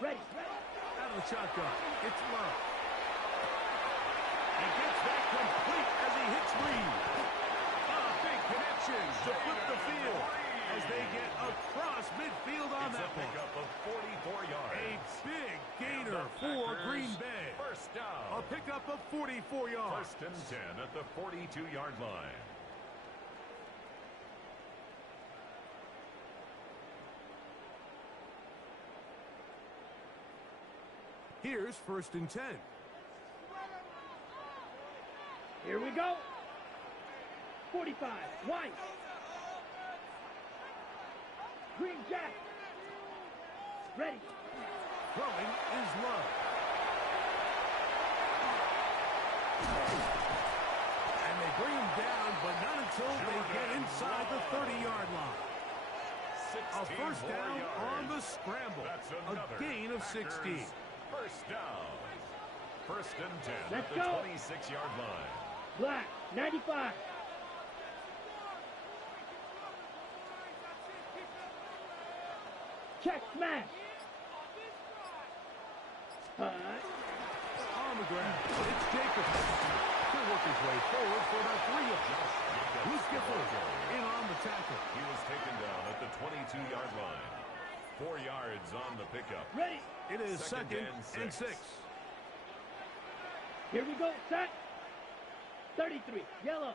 Ready. Out of the shotgun. It's Love. He gets that complete as he hits Reed. A big connection to flip the field as they get across midfield on that one. Pickup of 44 yards. A big gainer for Green Bay. First down. A pickup of 44 yards. First and 10 at the 42-yard line. Here's first and 10. Here we go. 45. White. Green Jack. Ready. Throwing is Love. And they bring him down, but not until they get inside the 30-yard line. A first down on the scramble. A gain of 16. First down. First and 10 Let's at the go. 26-yard line. Black. 95. Check smash. On the ground. It's Jacobs. He'll work his way forward for about 3 yards. Who's Gifford in on the tackle? He was taken down at the 22-yard line. 4 yards on the pickup. Ready. It is second and 6. Here we go. Set. 33. Yellow.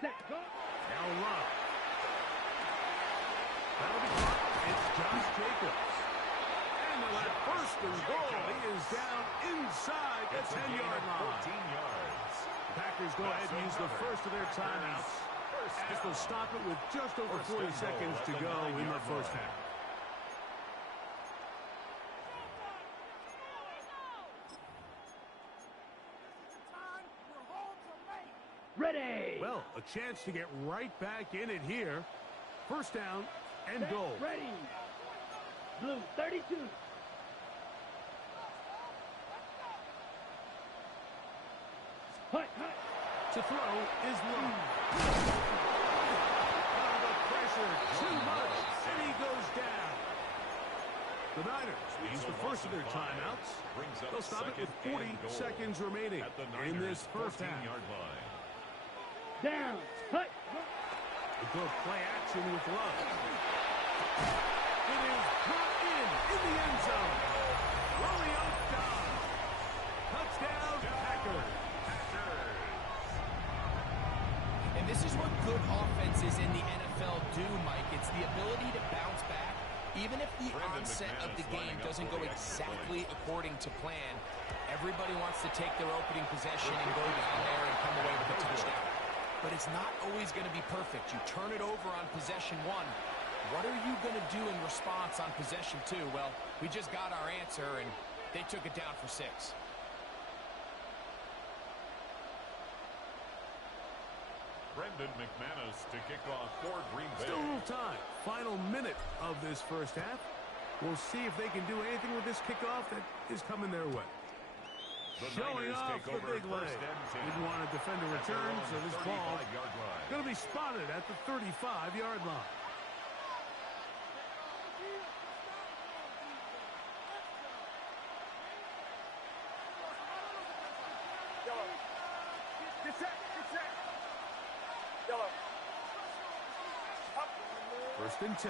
Set. Go. Now Love. That'll be caught. It's Josh Jacobs. And they'll have first and goal. He is down inside the 10-yard line. 14 yards. Packers go ahead and use the first of their timeouts as they'll stop it with just over 40 seconds to go in the first half. Ready. Well, a chance to get right back in it here. First down and Set. goal. Ready. Blue. 32. Hut. To throw is Love. The pressure, too much, and he goes down. The Niners use the first of their timeouts. They'll stop it with 40 seconds remaining in this first half. Line. Down. Hut. A good play action with Love. It is brought in the end zone. Romeo Dobbs. Touchdown, Packers. And this is what good offenses in the NFL do, Mike. It's the ability to bounce back. Even if the onset of the game doesn't go exactly according to plan, everybody wants to take their opening possession and go down there and come away with a touchdown. But it's not always going to be perfect. You turn it over on possession 1. What are you going to do in response on possession 2? Well, we just got our answer, and they took it down for 6. Brendan McManus to kick off for Green Bay. Still a little time. Final minute of this first half. We'll see if they can do anything with this kickoff that is coming their way. Showing off the big leg. Didn't want to defend a return, so this ball going to be spotted at the 35-yard line. First and 10.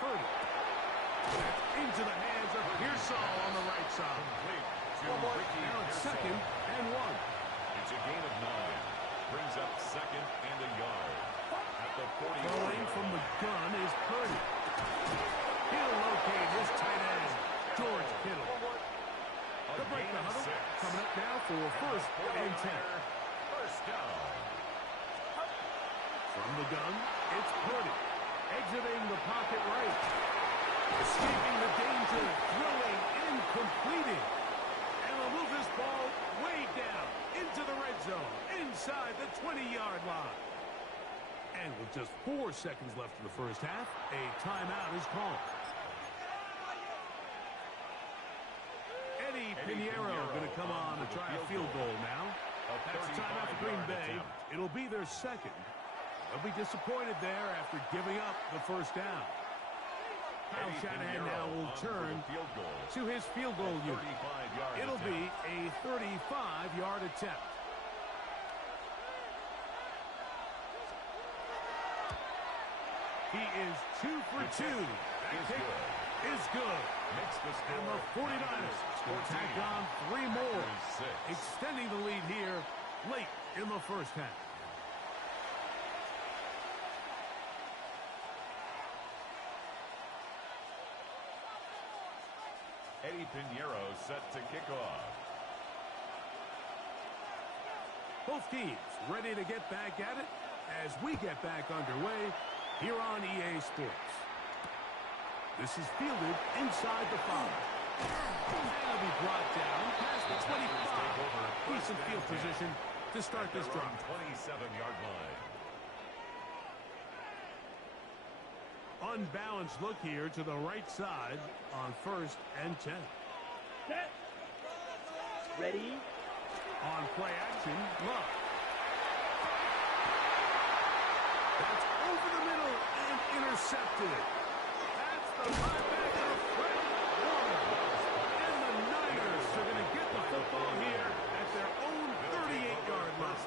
Purdy. Into the hands of Pearsall on the right side. Now it's second and 1. It's a gain of 9. Brings up second and a yard. At the 40. Throwing from the gun is Purdy. He'll locate his tight end, George Kittle. The break the huddle. Coming up now for first and 10. First down. From the gun, it's Purdy. Exiting the pocket right. Escaping the danger. Throwing and completing. And will move this ball way down into the red zone. Inside the 20-yard line. And with just 4 seconds left in the first half, a timeout is called. Eddie Pinheiro going to come on and try a field goal now. That's a timeout for Green Bay. It'll be their second. They'll be disappointed there after giving up the first down. Kyle Shanahan now will turn to his field goal unit. It'll be a 35-yard attempt. He is 2 for 2. That kick is good. And the 49ers will tack on 3 more, extending the lead here late in the first half. Eddie Pinheiro set to kick off. Both teams ready to get back at it as we get back underway here on EA Sports. This is fielded inside the 5. And it'll be brought down past the 25. Decent field position to start this drive. 27-yard line. Unbalanced look here to the right side on 1st and 10. Set. Ready. On play action, Love. That's over the middle and intercepted. That's the linebacker, Fred Warner. And the Niners are going to get the football here at their own 38-yard line.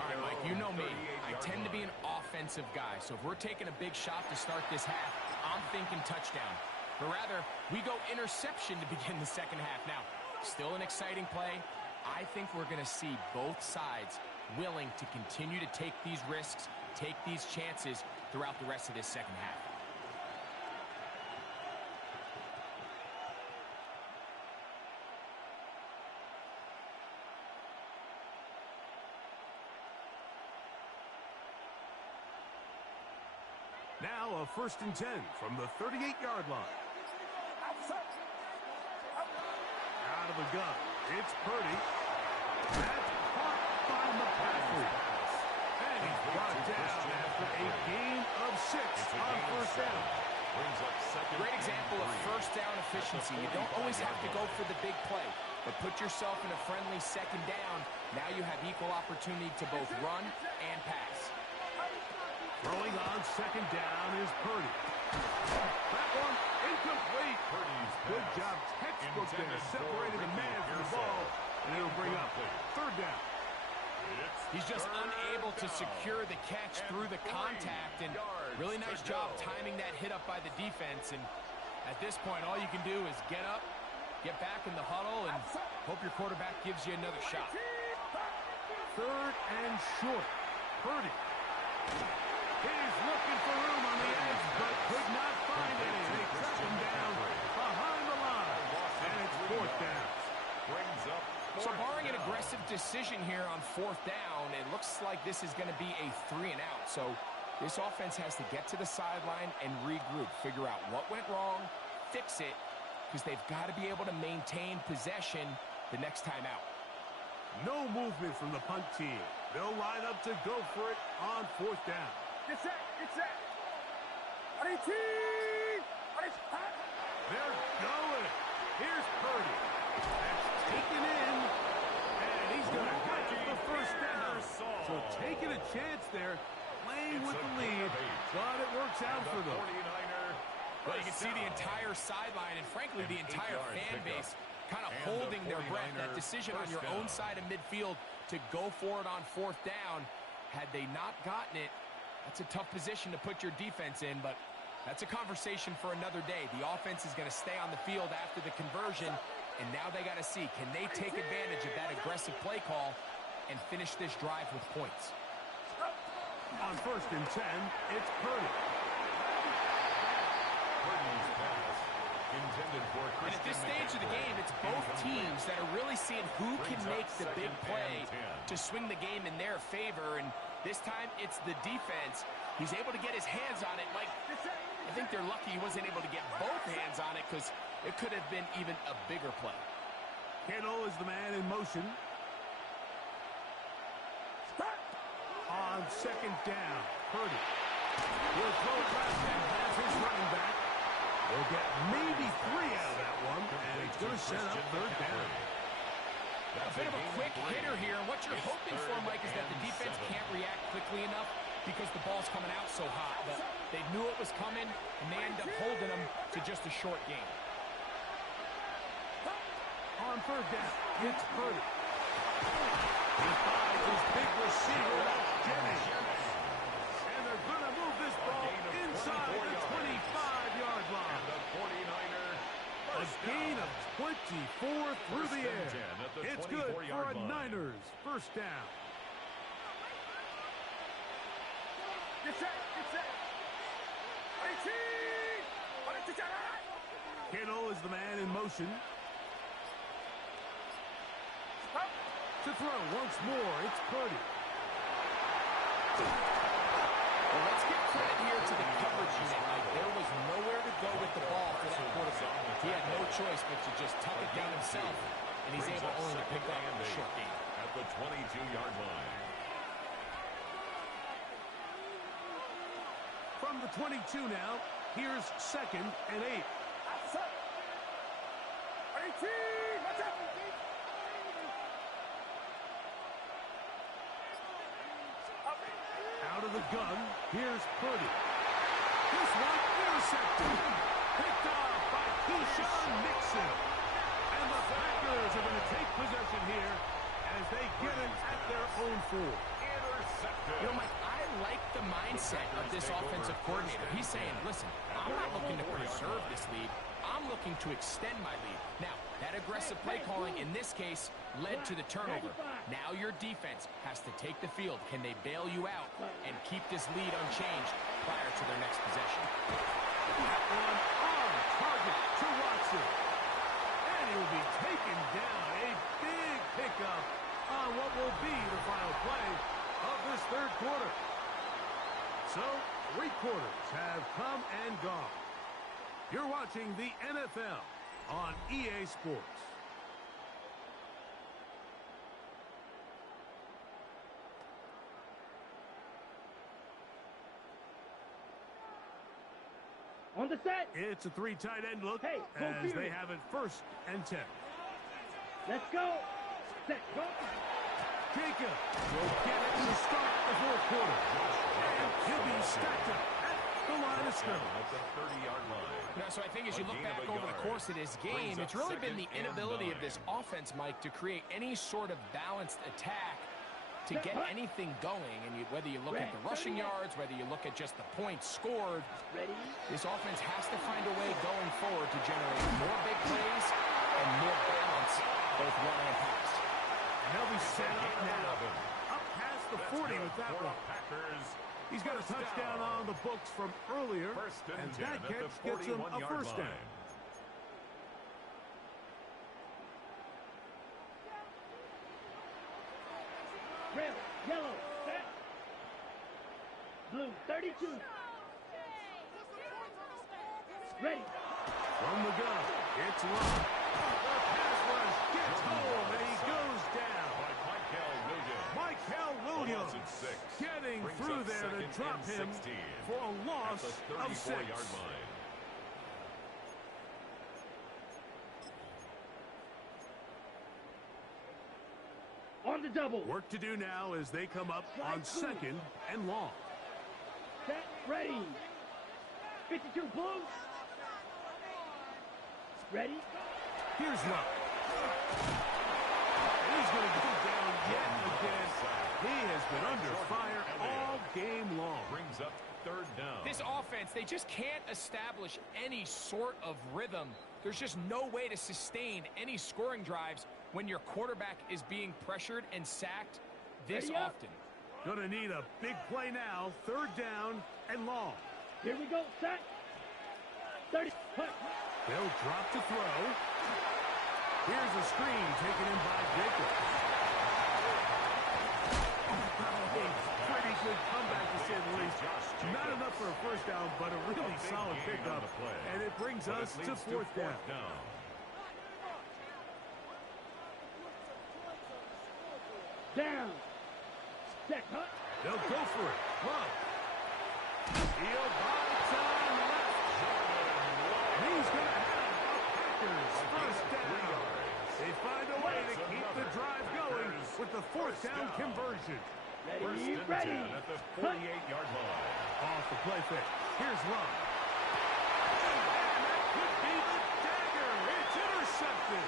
All right, Mike, you know me. I tend to be an offensive guy, so if we're taking a big shot to start this half, I'm thinking touchdown. But rather, we go interception to begin the second half. Now, still an exciting play. I think we're going to see both sides willing to continue to take these risks, take these chances throughout the rest of this second half. Now a 1st and 10 from the 38-yard line. Out of the gun, it's Purdy. That's caught by McCaffrey. And he's brought down after a gain of 6 on 1st down. Great example of 1st down efficiency. You don't always have to go for the big play, but put yourself in a friendly 2nd down. Now you have equal opportunity to both run and pass. Throwing on 2nd down is Purdy. That one incomplete. Good job, textbook there. Separated the man from the ball, and it'll bring up 3rd down. He's just unable to secure the catch through the contact, and really nice job timing that hit up by the defense. And at this point, all you can do is get up, get back in the huddle, and hope your quarterback gives you another shot. 3rd and short. Purdy. He's looking for room on the edge, but could not find any. They track him down behind the line, and it's 4th down. So barring an aggressive decision here on 4th down, it looks like this is going to be a 3 and out. So this offense has to get to the sideline and regroup, figure out what went wrong, fix it, because they've got to be able to maintain possession the next time out. No movement from the punt team. They'll line up to go for it on 4th down. Get set. Get set. They're going. Here's Purdy. That's taken in, and he's going to get the 1st down. So taking a chance there, playing with the lead, but it works out for them. Well, you can see the entire sideline and, frankly, the entire fan base kind of holding their breath. That decision on your own side of midfield to go for it on 4th down, had they not gotten it, that's a tough position to put your defense in, but that's a conversation for another day. The offense is going to stay on the field after the conversion, and now they got to see, can they take advantage of that aggressive play call and finish this drive with points? On 1st and 10, it's Purdy. And at this stage of the game, it's both teams that are really seeing who can make the big play to swing the game in their favor. And this time, it's the defense. He's able to get his hands on it. Mike, I think they're lucky he wasn't able to get both hands on it, because it could have been even a bigger play. Kittle is the man in motion. On 2nd down, Purdy will throw it left and has his running back. They'll get maybe 3 out of that one, and it's going to set up 3rd down. A bit of a quick hitter here, and what you're hoping for, Mike, is that the defense can't react quickly enough because the ball's coming out so hot. But they knew it was coming, and they end up holding them to just a short gain. On third down, it's Purdy. He finds his big receiver, that's Jennings. And they're going to move this ball inside the 25-yard line. The 49er. A gain of 24 through the air. It's good for a Niners first down. Get set, get set. Kittle is the man in motion. To throw once more, it's Purdy. Well, let's give credit here to the coverage unit. Like, there was nowhere to go with the ball for that quarterback. He had no choice but to just tuck it down himself, and he's able only to pick up a short gain. At the 22-yard line. From the 22 now, here's 2nd and 8. Out of the gun, here's Purdy. This one intercepted. Picked off by Keyshawn Nixon. And the Packers are going to take possession here as they get it at their own 4. Intercepted. You know, Mike, I like the mindset of this offensive coordinator. He's saying, listen, I'm not looking to preserve this lead. I'm looking to extend my lead. Now, that aggressive play calling in this case led to the turnover. Now your defense has to take the field. Can they bail you out and keep this lead unchanged prior to their next possession? On target to Watson. And he will be taken down. A big pickup on what will be the final play of this third quarter. So, 3 quarters have come and gone. You're watching the NFL on EA Sports. On the set. It's a 3 tight end look Hey, as they have it 1st and 10. Let's go. Set, go. Jacob will get it to start the 4th quarter. And he'll be stacked up at the line of scrimmage. At the 30-yard line. So I think as you look back over the course of this game, it's really been the inability of this offense, Mike, to create any sort of balanced attack to get anything going. And whether you look at the rushing yards, whether you look at just the points scored, this offense has to find a way going forward to generate more big plays and more balance, both run and pass. And they'll be set up now. Up past the 40 with that one. He's got a touchdown on the books from earlier, and that catch gets him a first down. Red, yellow, set. Blue, 32. Ready. From the gun, it's long. The pass rush gets home, and he goes down. Michael Williams getting through there to drop him for a loss of 6. On the double. Work to do now as they come up on 2nd and long. Set, ready. 52 blue. Ready. Here's Love. And he's going to go down yet again. He has been under fire all game long. Brings up 3rd down. This offense, they just can't establish any sort of rhythm. There's just no way to sustain any scoring drives when your quarterback is being pressured and sacked this often. Gonna need a big play now. 3rd down and long. Here we go. Set. 30. Punt. They'll drop to throw. Here's a screen taken in by Jacob. Pretty good comeback to say the least. Not enough for a first down, but a really solid pickup. And it brings us to 4th down. Down. Set, cut. They'll go for it. Love. He'll buy time left. He's going to have a Packers first down. They find a way to keep the drive going with the 4th down conversion. First and 10 at the 48-yard line. Off the play fake. Here's Love. And that could be the dagger. It's intercepted.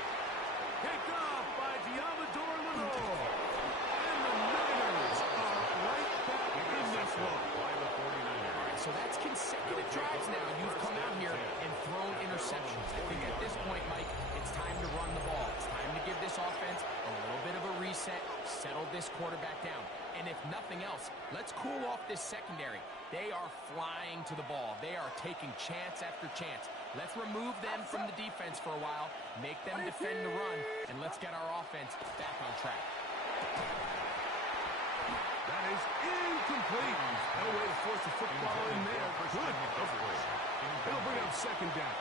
Picked off by Diamador Lenore. And the Niners are right back in this one. By the 49ers. All right, so that's consecutive drives now. You've come out here and thrown interceptions. I think at this point, Mike, it's time to run the ball. It's time to give this offense a little bit of a reset, settle this quarterback down. And if nothing else, let's cool off this secondary. They are flying to the ball. They are taking chance after chance. Let's remove them from the defense for a while, make them defend the run, and let's get our offense back on track. That is incomplete. No way to force the football in there. Good coverage. It'll bring up second down.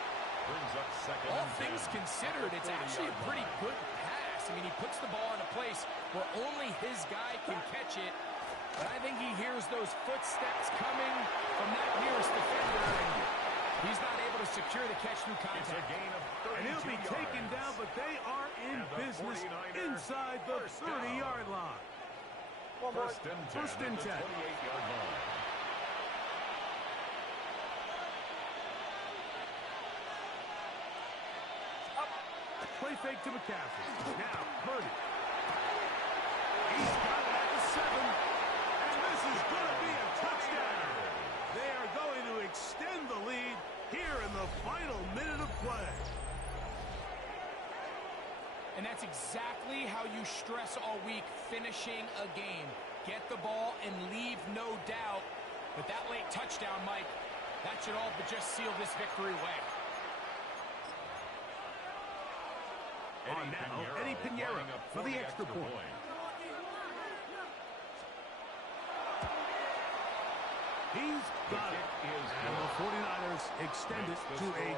Brings up second. All things considered, it's actually a pretty good pass. I mean, he puts the ball in a place where only his guy can catch it. But I think he hears those footsteps coming from that nearest defender, and he's not able to secure the catch through It's a contact. gain of 32 And he'll be taken yards. down, but they are in And the business 49ers inside the first down. 30-yard line. First and 10 First and at the 10. 28-yard line. Play fake to McCaffrey. Now, Purdy. He's got it at the 7. And this is going to be a touchdown. They are going to extend the lead here in the final minute of play. And that's exactly how you stress all week, finishing a game. Get the ball and leave no doubt. But that late touchdown, Mike, that should all but just seal this victory away. On now, Eddie Pinheiro lining up for the extra point. He's got it. And the 49ers extend it to a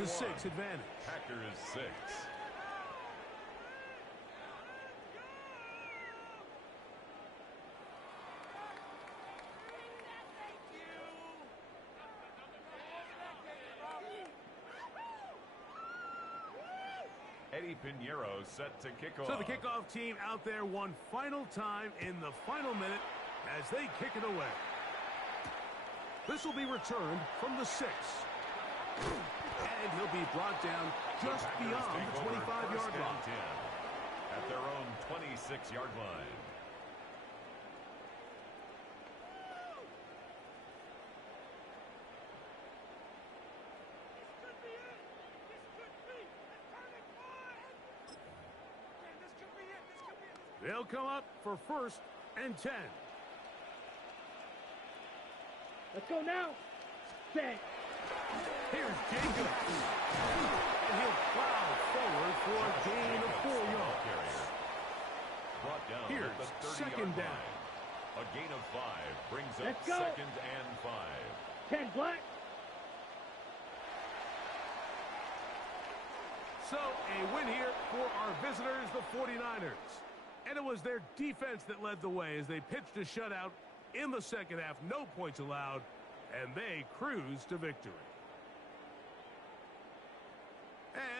21-6 advantage. Packers 6. Eddie Pinheiro set to kick off. So the kickoff team out there one final time in the final minute as they kick it away. This will be returned from the 6. And he'll be brought down just beyond the 25-yard line. 10 at their own 26-yard line. They'll come up for first and 10. Let's go now. Set. Here's Jacob. And he'll plow forward for a gain of 4 yards. Carrier brought down Here's at the 30-yard second down. line. A gain of 5 brings up Let's go. second and 5. 10 black. So a win here for our visitors, the 49ers. And it was their defense that led the way as they pitched a shutout in the second half. No points allowed, and they cruised to victory.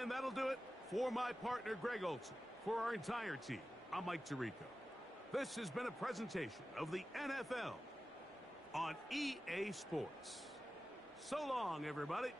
And that'll do it for my partner, Greg Olson. For our entire team, I'm Mike Tirico. This has been a presentation of the NFL on EA Sports. So long, everybody.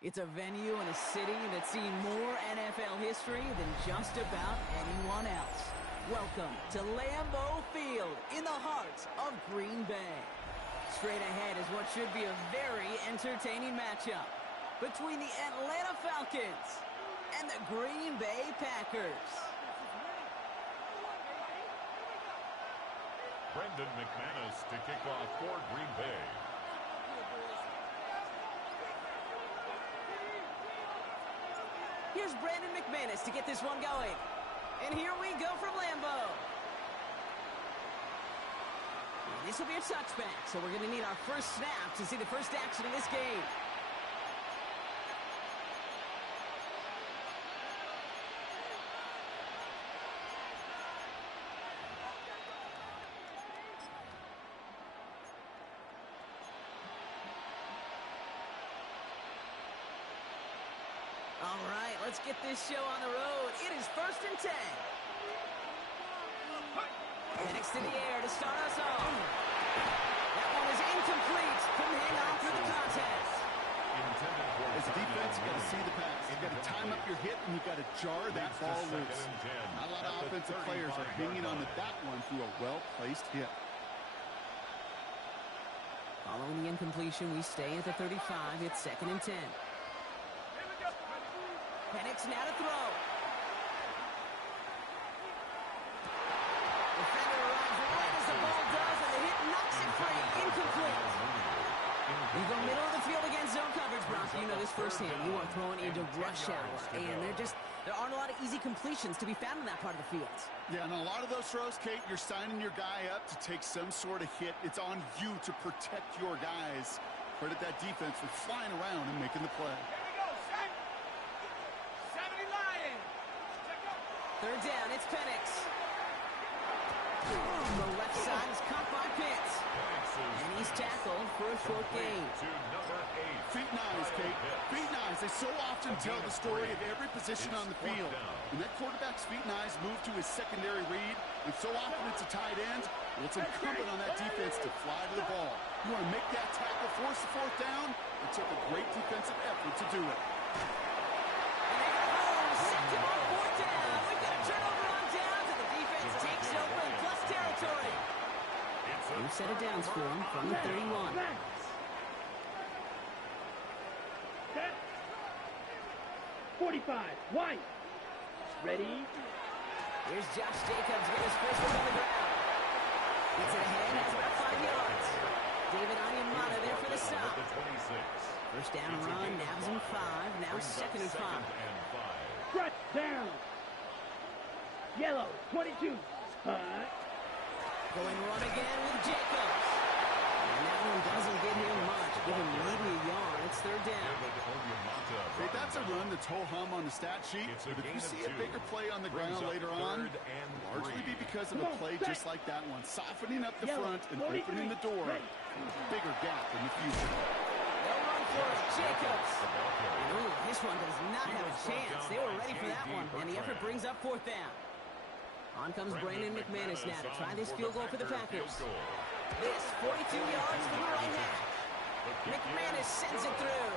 It's a venue and a city that's seen more NFL history than just about anyone else. Welcome to Lambeau Field in the heart of Green Bay. Straight ahead is what should be a very entertaining matchup between the Atlanta Falcons and the Green Bay Packers. Brendan McManus to kick off for Green Bay. Here's Brandon McManus to get this one going. And here we go from Lambeau. And this will be a touchback, so we're going to need our first snap to see the first action of this game. All right, let's get this show on the road. It is 1st and 10. Penix to the air to start us off. That one is incomplete. Couldn't hang on through the contest. As a defense, you got to see the pass. You got to time up your hit, and you got to jar that ball loose. Not a lot of offensive players are hanging on to that one through a well-placed hit. Following the incompletion, we stay at the 35. It's 2nd and 10. Penix now to throw. Defender arrives right as the ball does, and the hit knocks it free. Incomplete. You go middle of the field against zone coverage, Bronco. You know this firsthand. You are throwing into rush hour, and there aren't a lot of easy completions to be found in that part of the field. Yeah, and a lot of those throws, Kate, you're signing your guy up to take some sort of hit. It's on you to protect your guys. Credit that defense for flying around and making the play. 3rd down, it's Penix. The left side is caught by Pitts. And he's tackled for a short gain. Feet and eyes, Kate. Feet and eyes. They so often tell the story of every position on the field. When that quarterback's feet and eyes move to his secondary read, and so often it's a tight end, well, it's incumbent on that defense to fly to the ball. You want to make that tackle, force the 4th down. It took a great defensive effort to do it. And they go home, set him on 4th down. We've got a turnover on downs, and the defense takes over in plus territory. New set of downs for him from the 31. Set. 45. White. Ready. Here's Josh Jacobs getting his first one on the ground. Gets it ahead, has about 5 yards. David Onyemata there for the stop. First down run, nabs him 5. Now 2nd and 5. Stretch down. Yellow. 22. Going run again with Jacobs. And that one doesn't get him much. Give him maybe a yard. It's 3rd down. Hey, that's a run that's ho-hum on the stat sheet. But if you see a bigger play on the ground later on, largely be because of a play just like that one. Softening up the front and opening the door for a bigger gap in the future. They'll run for it. Jacobs. Ooh, this one does not have a chance. They were ready for that one. And the effort brings up 4th down. On comes Brandon McManus now to try this field goal for the Packers. This 42 yards from the right half. McManus sends it through.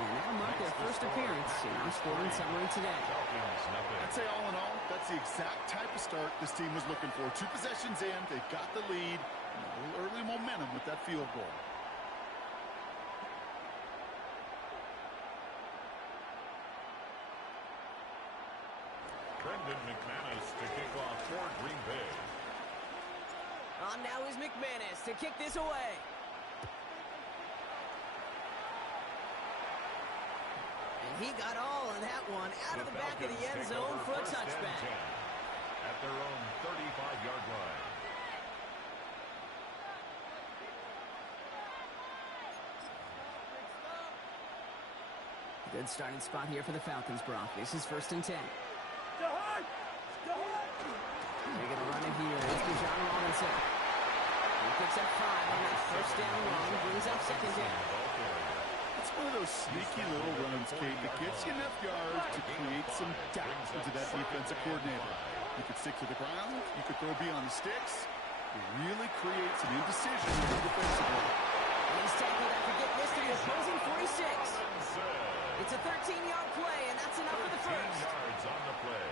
And that'll mark their first appearance in our scoring summary today. I'd say all in all, that's the exact type of start this team was looking for. 2 possessions in, they've got the lead, and a little early momentum with that field goal. Brendan McManus to kick off for Green Bay. On now is McManus to kick this away. And he got all of that one out of the back of the end zone for a touchback. At their own 35-yard line. Good starting spot here for the Falcons, Brock. This is 1st and 10. They're going to run it here. It's Bijan Robinson. He picks up 5 on that first down run. Brings up 2nd down. It's one of those sneaky little runs, Kate, that gets you enough yards to create some doubt into that defensive coordinator. You could stick to the ground. You could throw beyond the sticks. It really creates an indecision defensively. He's tackled after getting this to the opposing 46. It's a 13-yard play, and that's enough for the 13 first. yards on the play.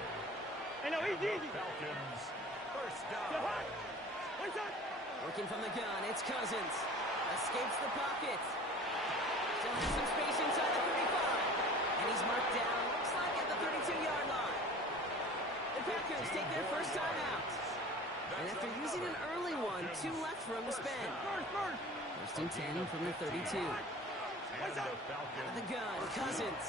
Hey, no, easy. Falcons, first down. Working from the gun, it's Cousins. Escapes the pocket. Still has some space inside the 35. And he's marked down, looks like at the 32-yard line. The Packers take their first time out. And after using an early one, 2 left for him to spend. First and 10 from the 32. Out of the gun, Cousins.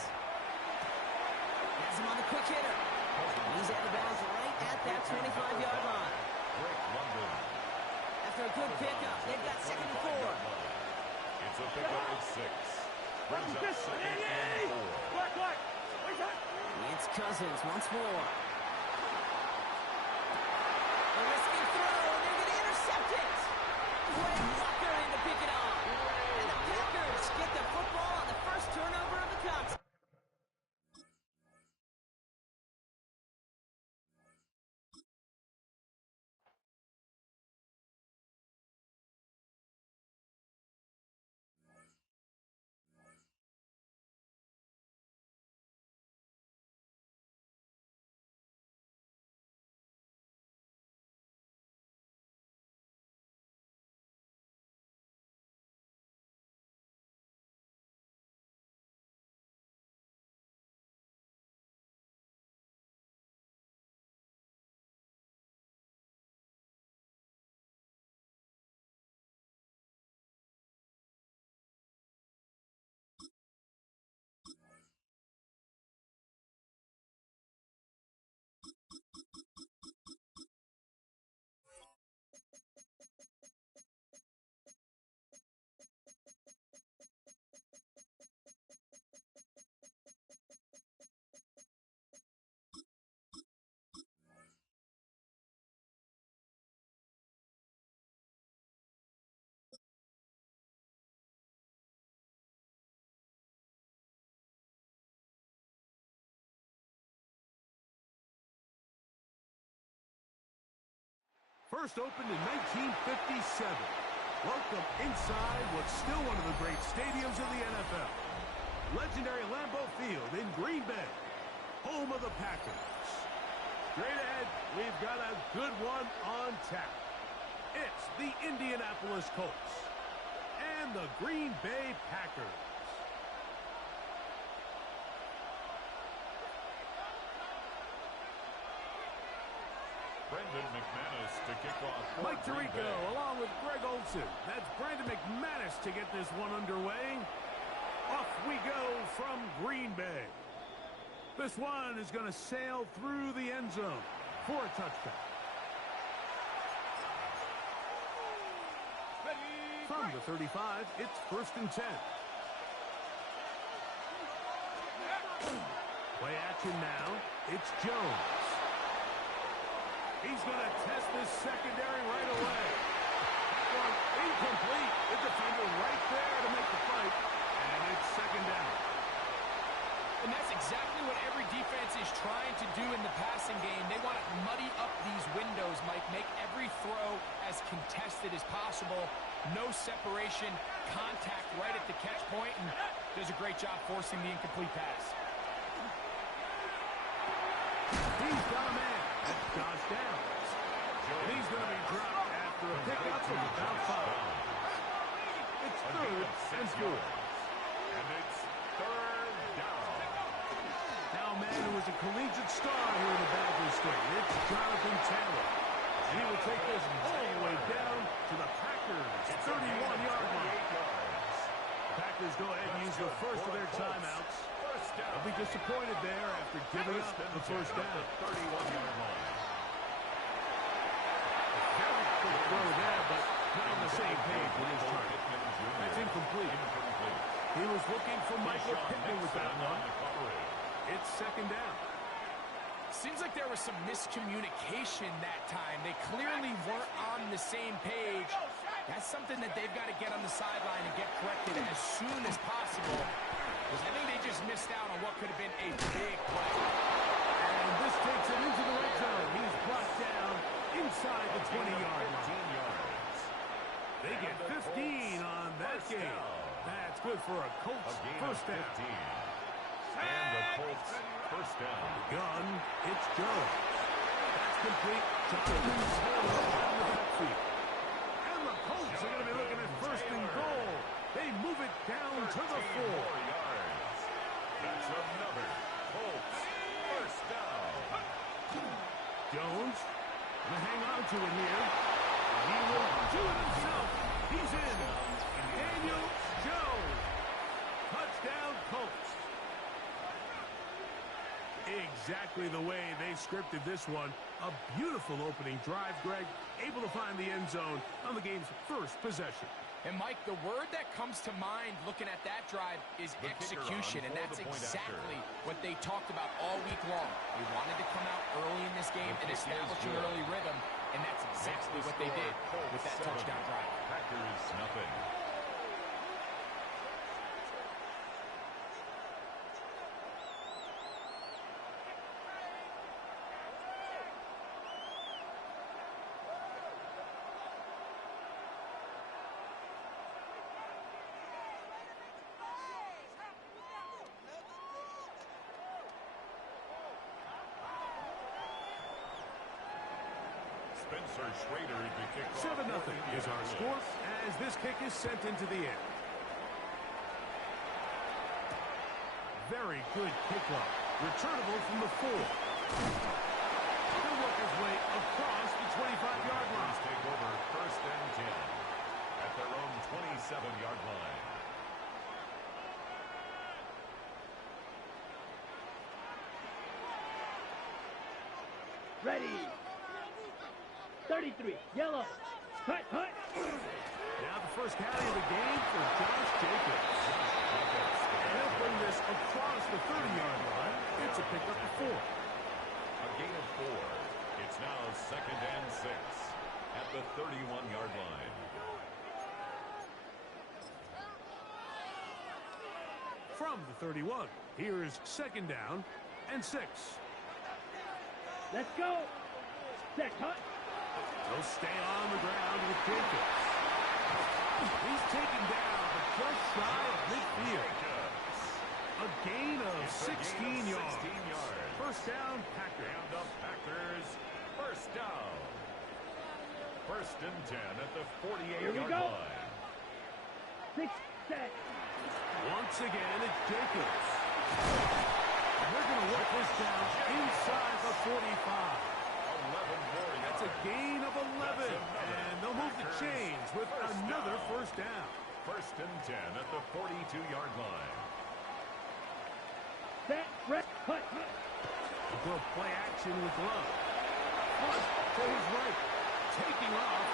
Has him on the quick hitter. And he's out of bounds right at that 25-yard line. After a good pickup, they've got second and 4. It's a pickup of 6. Brings up second and 4. It's Cousins once more. A risky throw, and they're going to intercept it. Quay Walker in to pick it off. And the Packers get the football on the first turnover of the contest. First opened in 1957. Welcome inside what's still one of the great stadiums of the NFL. Legendary Lambeau Field in Green Bay, home of the Packers. Straight ahead, we've got a good one on tap. It's the Indianapolis Colts and the Green Bay Packers. Brendan McManus to kick off. Mike Tirico along with Greg Olsen. That's Brandon McManus to get this one underway. Off we go from Green Bay. This one is going to sail through the end zone for a touchdown. From the 35, it's first and 10. Play action now. It's Jones. He's going to test this secondary right away. One incomplete. The defender right there to make the fight. And it's second down. And that's exactly what every defense is trying to do in the passing game. They want to muddy up these windows, Mike. Make every throw as contested as possible. No separation, contact right at the catch point, and does a great job forcing the incomplete pass. He's got a man. That's Josh Downs. And he's going to be dropped after a pickup of about 5. It's third and 4. And it's third down. Now a man who was a collegiate star here in the Badger State. It's Jonathan Taylor. And he will take this all the way down to the Packers' 31-yard line. The Packers go ahead and use the first of their timeouts. They'll be disappointed there after giving up the first down. 31-yard line. Very quick throw there, but not on the same page with his target. That's incomplete. He was looking for Michael Pittman with that one. It's second down. Seems like there was some miscommunication that time. They clearly weren't on the same page. That's something that they've got to get on the sideline and get corrected as soon as possible. Because I think they just missed out on what could have been a big play. And this takes him into the red zone. He's brought down inside the 20-yard line. They get 15 on that game. That's good for a Colts first down. And the Colts first down. Gun, it's Joe. That's complete. Jonathan Taylor down the backfield. And the Colts are going to be looking at first and goal. They move it down to the 4. Yards. That's another Colts first down. Jones going to hang on to it here. He will do it himself. He's in. Daniel Jones. Touchdown, Colts. Exactly the way they scripted this one. A beautiful opening drive, Greg. Able to find the end zone on the game's first possession. And, Mike, the word that comes to mind looking at that drive is execution, and that's exactly what they talked about all week long. They wanted to come out early in this game and establish an early rhythm, and that's exactly what they did with that touchdown drive. Packers nothing. Spencer Schrader to kick off. 7-0 is our score as this kick is sent into the air. Very good kickoff. Returnable from the 4. He'll work his way across the 25-yard line. Take over first and 10 at their own 27-yard line. Ready. 33, yellow. Hut, hut. Now the first carry of the game for Josh Jacobs. And he'll bring this across the 30-yard line. It's a pickup of 4. A gain of 4. It's now second and 6 at the 31-yard line. From the 31, here's second down and 6. Let's go. Set, hut. He'll stay on the ground with Jacobs. He's taken down, but just shy of midfield. A gain of 16 yards. First down, Packers. And the Packers first down. First and 10 at the 48-yard line. 6, set. Once again, it's Jacobs. And they're going to work this down inside the 45. 11 more yards. That's a gain of 11. And they'll move the chains with another first down. First and 10 at the 42-yard line. Set, rep, hut, hut. We'll go play action with Love. Punt to his right. Taking off.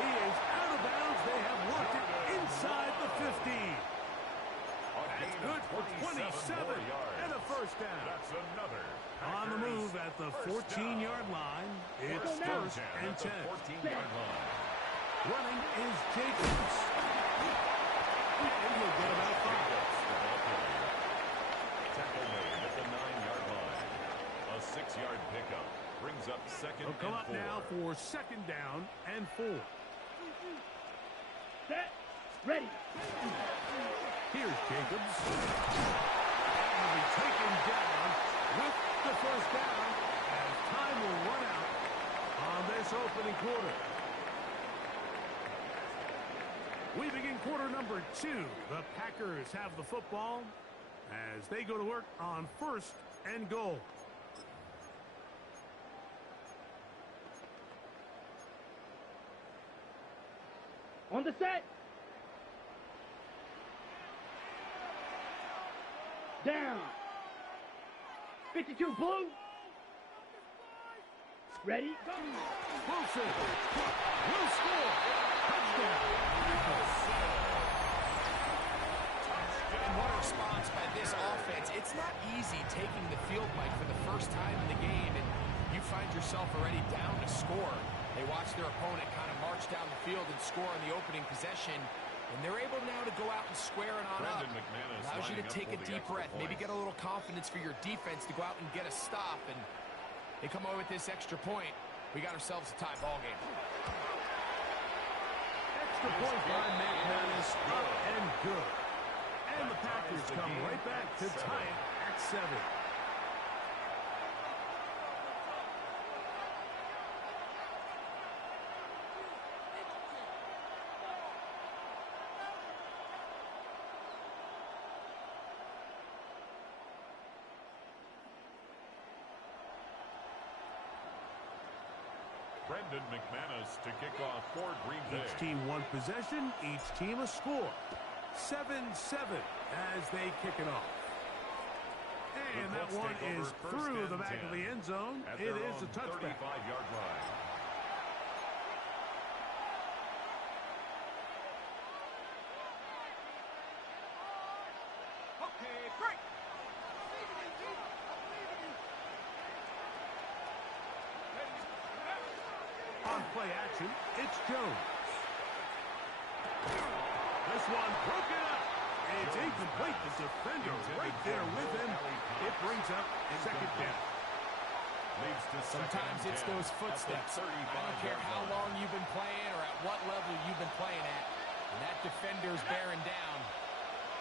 He is out of bounds. They have worked it inside the 15. That's good for 27 and a first down. That's another. On the move at the 14-yard line. It's first and 10. 14-yard line. Running is Jacobs. And he'll get about 5. Tackle made at the 9-yard line. A 6-yard pickup brings up second He'll come and up 4. now for second down and 4. Set, ready. Here's Jacobs. And he'll be taken down with the first down as time will run out on this opening quarter. We begin quarter number 2. The Packers have the football as they go to work on first and goal. On the set. Down. 52 blue. Ready, go. Wilson will score. Touchdown. And what a response by this offense. It's not easy taking the field, Mike, for the first time in the game, and you find yourself already down to score. They watch their opponent kind of march down the field and score on the opening possession, and they're able now to go out and square it on up. Allows you to take a deep breath, maybe get a little confidence for your defense to go out and get a stop, and they come away with this extra point. We got ourselves a tie ball game. Extra point by McManus, up and good. And the Packers come right back to tie it at 7. Brendan McManus to kick off for Green Bay. Each team one possession, each team a score. 7-7 as they kick it off. And that one is through the back of the end zone. It is a touchback. 35-yard line. Okay, break. On play action, it's Jones. This one broken up. It's incomplete. The defender right there with him. It brings up second down. Sometimes it's those footsteps. I don't care how long you've been playing or at what level you've been playing at. When that defender's bearing down,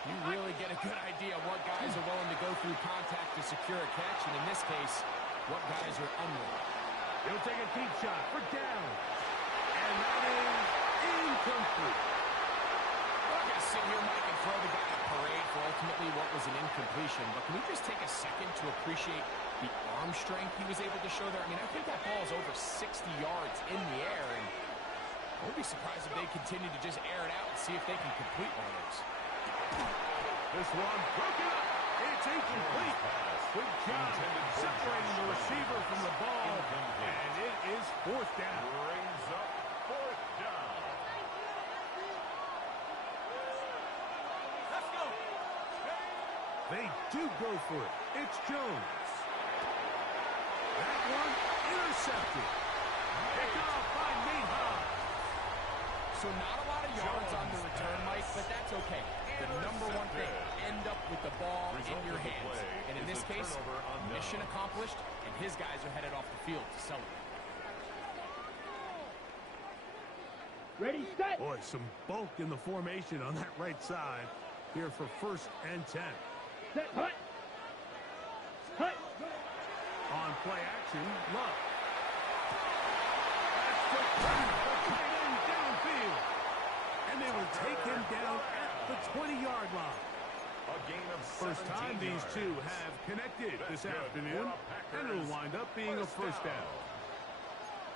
you really get a good idea of what guys are willing to go through contact to secure a catch, and in this case, what guys are unwilling. He'll take a deep shot for down. And that is incomplete. I'm not going to sit here, Mike, and throw the guy a parade for ultimately what was an incompletion, but can we just take a second to appreciate the arm strength he was able to show there? I mean, I think that ball is over 60 yards in the air, and I won't be surprised if they continue to just air it out and see if they can complete one of those. This one broken up. It's incomplete. Good job separating the receiver from the ball, and it is fourth down. Brings up fourth down. Let's go. They do go for it. It's Jones. That one intercepted. Picked off by Nate Hobbs. So not a lot of yards on the return, Mike, but that's okay. The number one thing, end up with the ball in your hands. And in this case, mission accomplished, and his guys are headed off the field to celebrate. Ready, set. Boy, some bulk in the formation on that right side here for 1st and 10. Set, hut. Hut. On play action, Love. That's the tight end downfield. And they will take him down at the 20-yard line. A gain of First time these two have connected this afternoon, and it'll wind up being a first down.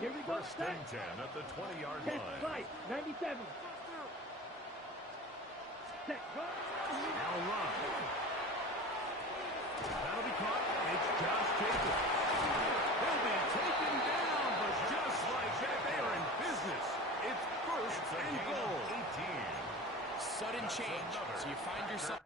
Here we go, First set. and 10 at the 20-yard Test line. flight, 97. Set, go. Now run. That'll be caught. It's Josh Jacobs. They'll be taken down, but just like that, they're in business. It's first and goal. 18. Sudden change. So you find yourself